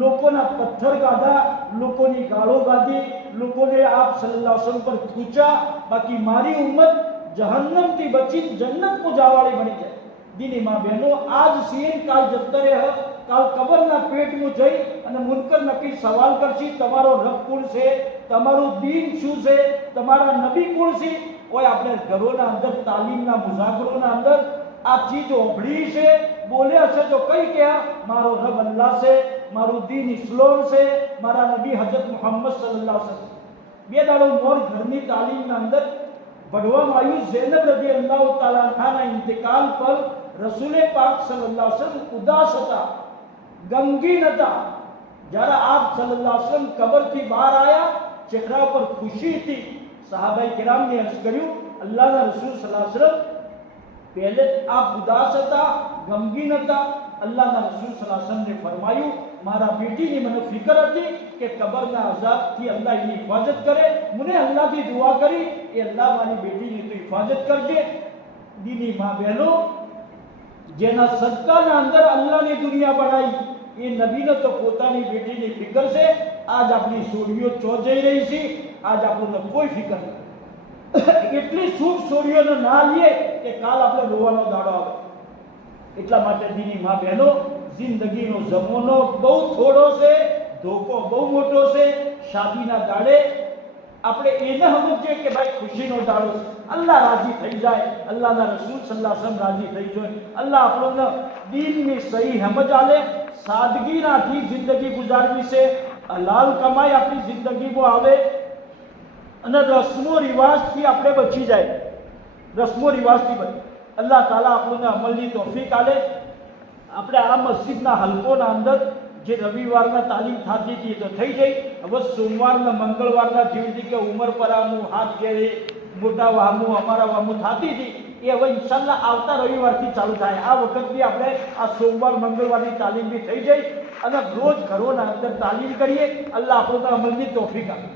લોકોના પથ્થર ગાધા, લોકોની ગાળો ગાધી, લોકોને આપ સલ્લલ્લાહુ અલૈહિ વસલ્લમ પર થૂચા, બાકી મારી ઉમ્મત જહન્નમથી બચી જન્નતમાં જવાળી બની જાય. દીની મા બહેનો, આજ સીન કાલ જતા રહે, કાલ કબરના પેટમાં જઈ અને મુનકર નકીર સવાલ કરશી, તમારો રબ કોણ છે, તમારું દીન શું છે, તમારા નબી કોણ છે. ઓય આપણે ઘરોના અંદર તાલીમના મુઝાકરોના અંદર આ ચીજ ઓભળી છે, બોલે હશે તો કઈ કે મારો રબ અલ્લાહ છે, મારું દીન ઇસ્લામ છે, મારા નબી હજરત મુહમ્મદ સલ્લલ્લાહુ અલૈહિ વસલ્લમ. 2 દાડો મોર ઘરની તાલીમના અંદર ભણવામાં આવ્યું. ઝૈનબ રઝિયલ્લાહુ તઆલા અન્હાના ઇંતિકાલ પર રસૂલે પાક સલ્લલ્લાહુ અલૈહિ વસલ્લમ ઉદાસ હતા, ગમગીન હતા. જ્યારે આપ સલ્લલ્લાહુ અલૈહિ વસલ્લમ કબરથી બહાર આવ્યા, ચહેરા પર ખુશી હતી. સહાબાઈ કિરામને અર્જ કર્યું, અલ્લાહના રસૂલ સલ્લલ્લાહુ અલૈહિ વસલ્લમ, પહેલે આપ ઉદાસ હતા, ગમગીન હતા. અલ્લાહના રસૂલ સલ્લલ્લાહુ અલૈહિ વસલ્લમે ફરમાયું, મારા બેટીની મને ફિકર હતી કે કબરના અઝાબથી અલ્લાહ એની હિફાજત કરે. મને અલ્લાહથી દુઆ કરી, એ અલ્લાહ મારી બેટીની તો હિફાજત કરજે. દીની મા બહેનો, જેના સદકાના અંદર અલ્લાહની દુનિયા બનાવી, એ નબીને તો પોતાની બેટીની ફિકર છે. આજ આપણી સોડીઓ ચો જઈ રહી છે, આજ આપણને કોઈ ફિકર નથી. એટલી સુખ સોડીઓને ના લઈએ કે કાલ આપણે રોવાનો દાડો આવે. એટલા માટે દીની મા બહેનો, જિંદગીનો જમાનો બહુ થોડો છે, ધોકો બહુ મોટો છે. શાદીના દાડે આપણે એને સમજીએ કે ભાઈ ખુશીનો દાડો છે, અલ્લાહ રાજી થઈ જાય, અલ્લાહના રસૂલ સલ્લલ્લાહુ અલૈહિ વસલ્લમ રાજી થઈ જાય, અલ્લાહ આપણને દીનની સહી સમજ આલે. સાદગીનાથી જિંદગી ગુજારવી છે, હલાલ કમાઈ આપણી જિંદગીમાં આવે અને રસ્મો રિવાજથી આપણે બચી જાય. રસ્મો રિવાજથી અલ્લાહ તાલા આપણને અમલની તોફીક આલે. આપણે આ મસ્જિદના હલકોના અંદર જે રવિવારના તાલીમ થતી હતી તો થઈ ગઈ. હવે સોમવારના મંગળવારના જેવી રીતે કે ઉમર પરામું, હાથ ઘેરે, મોટા વામું, અમારા વામું થતી હતી, એ હવે ઇન્શાલ્લાહ આવતા રવિવારથી ચાલુ થાય. આ વખત બી આપણે આ સોમવાર મંગળવારની તાલીમ બી થઈ જાય અને રોજ ઘરોના અંદર તાલીમ કરીએ. અલ્લાહ આપણને અમલની તોફીક આપે.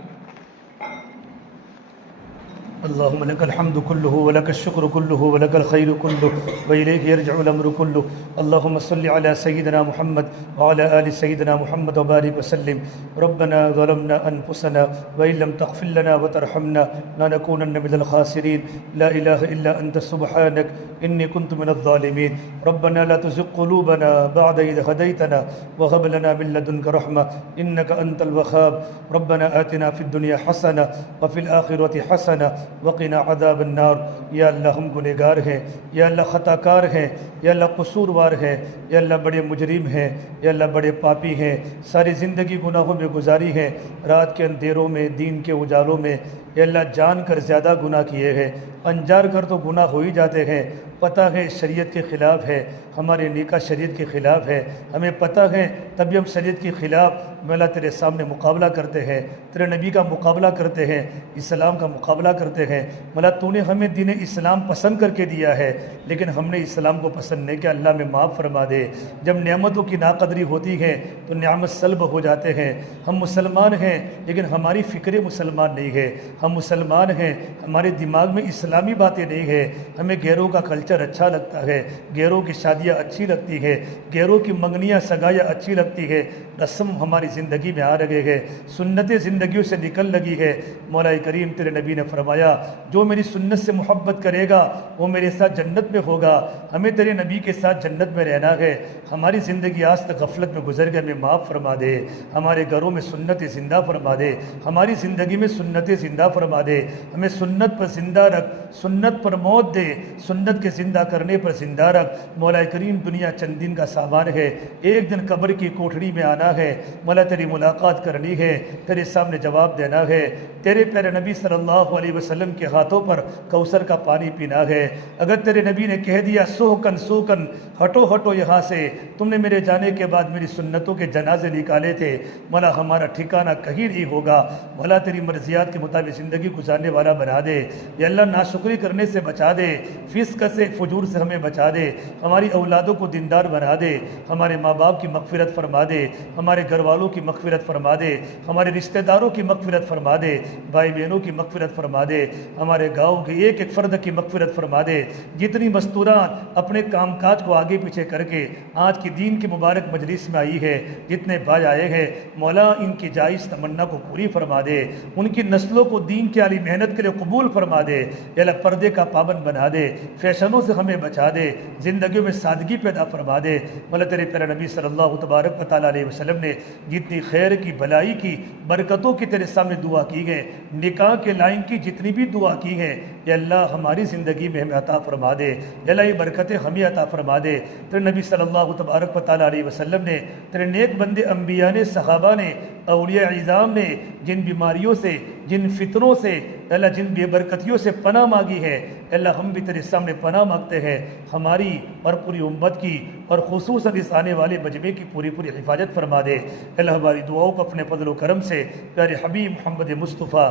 اللهم لك الحمد كله ولك الشكر كله ولك الخير كله وإليك يرجع الأمر كله. اللهم صل على سيدنا محمد وعلى آل سيدنا محمد وبارك وسلم. ربنا ظلمنا أنفسنا وإن لم تغفر لنا وترحمنا لنكونن من الخاسرين. لا إله إلا أنت سبحانك إني كنت من الظالمين. ربنا لا تزغ قلوبنا بعد إذ هديتنا وهب لنا من لدنك رحمة إنك أنت الوهاب. ربنا آتنا في الدنيا حسنة وفي الآخرة حسنة وقنا عذاب النار. یا اللہ ہم گنہگار ہیں، یا اللہ خطا کار ہیں، یا اللہ قصوروار ہیں، یا اللہ بڑے مجرم ہیں، یا اللہ بڑے پاپی ہیں. ساری زندگی گناہوں میں گزاری ہے، رات کے اندھیروں میں، دین کے اجالوں میں. یا اللہ جان کر زیادہ گناہ کیے ہیں، انجار کر تو گناہ ہو ہی جاتے ہیں. پتہ ہے شریعت کے خلاف ہے، ہمارے نکاح شریعت کے خلاف ہے، ہمیں پتہ ہے، تبھی ہم شریعت کے خلاف مولا تیرے سامنے مقابلہ کرتے ہیں، تیرے نبی کا مقابلہ کرتے ہیں، اسلام کا مقابلہ کرتے ہیں. مولا تو نے ہمیں دین اسلام پسند کر کے دیا ہے، لیکن ہم نے اسلام کو پسند نہیں کیا. اللہ میں معاف فرما دے. جب نعمتوں کی ناقدری ہوتی ہے تو نعمت سلب ہو جاتے ہیں. ہم مسلمان ہیں لیکن ہماری فکر مسلمان نہیں ہے. ہم مسلمان ہیں، ہمارے دماغ میں اسلامی باتیں نہیں ہیں. ہمیں غیروں کا کلچر اچھا لگتا ہے، غیروں کی شادیاں اچھی لگتی ہے، غیروں کی منگنیاں سگائیاں اچھی لگتی ہے. رسم ہماری زندگی میں آ رہے ہیں، سنتیں زندگیوں سے نکل لگی ہے. مولا کریم تیرے نبی نے فرمایا جو میری سنت سے محبت کرے گا وہ میرے ساتھ جنت میں ہوگا. ہمیں تیرے نبی کے ساتھ جنت میں رہنا ہے. ہماری زندگی آج تک غفلت میں گزر گئی، ہمیں معاف فرما دے. ہمارے گھروں میں سنتیں زندہ فرما دے، ہماری زندگی میں سنتیں زندہ فرما دے. ہمیں سنت پر زندہ رکھ، سنت پر موت دے، سنت کے زندہ کرنے پر زندہ رکھ. مولا کریم دنیا چند دن کا سامان ہے، ایک دن قبر کی کوٹھڑی میں آنا ہے. مولا تیری ملاقات کرنی ہے، تیرے سامنے جواب دینا ہے. تیرے پیارے نبی صلی اللہ علیہ وسلم کے ہاتھوں پر کوثر کا پانی پینا ہے. اگر تیرے نبی نے کہہ دیا سوکن سوکن ہٹو ہٹو یہاں سے، تم نے میرے جانے کے بعد میری سنتوں کے جنازے نکالے تھے، مولا ہمارا ٹھکانہ کہیں نہیں ہوگا. مولا تیری مرضیات کے مطابق زندگی گزارنے والا بنا دے. یا اللہ ناشکری کرنے سے بچا دے، فسق سے فجور سے ہمیں بچا دے. ہماری اولادوں کو دیندار بنا دے. ہمارے ماں باپ کی مغفرت فرما دے، ہمارے گھر والوں کی مغفرت فرما دے، ہمارے رشتہ داروں کی مغفرت فرما دے، بھائی بہنوں کی مغفرت فرما دے، ہمارے گاؤں کے ایک ایک فرد کی مغفرت فرما دے. جتنی مستوران اپنے کام کاج کو آگے پیچھے کر کے آج کی دین کی مبارک مجلس میں آئی ہے، جتنے بھائی آئے ہیں، مولا ان کی جائز تمنا کو پوری فرما دے. ان کی نسلوں کو دین کی عالی محنت کے لیے قبول فرما دے. یا اللہ پردے کا پابند بنا دے، فیشنوں سے ہمیں بچا دے، زندگیوں میں سادگی پیدا فرما دے. مولا تیرے پیارے نبی صلی اللہ تبارک و تعالیٰ علیہ وسلم نے جتنی خیر کی، بھلائی کی، برکتوں کی تیرے سامنے دعا کی ہے، نکاح کے لائن کی جتنی بھی دعا کی ہے، یا اللہ ہماری زندگی میں ہمیں عطا فرما دے. یا اللہ یہ برکتیں ہمیں عطا فرما دے. تیرے نبی صلی اللہ تبارک و تعالیٰ علیہ وسلم نے، تیرے نیک بندے انبیاء نے، صحابہ نے، اولیاء اعظام نے جن بیماریوں سے، جن فتنوں سے، اللہ جن بے برکتیوں سے پناہ مانگی ہے، اللہ ہم بھی تیرے سامنے پناہ مانگتے ہیں. ہماری اور پوری امت کی اور خصوصاً اس آنے والے مجمع کی پوری حفاظت فرما دے. اللہ ہماری دعاؤں کو اپنے فضل و کرم سے پیارے حبیب محمد مصطفیٰ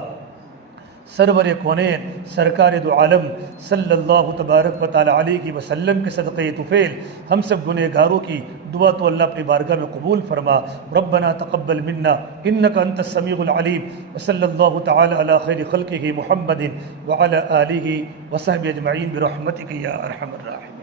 سرور کونین سرکار دو عالم صلی اللہ تبارک و تعالی علیہ وسلم کے صدقے طفیل ہم سب گنہگاروں کی دعا تو اللہ اپنی بارگاہ میں قبول فرما. ربنا تقبل منا انک انت السمیع العلیم وصلی اللہ تعالی علی خیر خلقہ محمد وعلی آلہ وصحبہ اجمعین برحمتک یا ارحم الراحمین.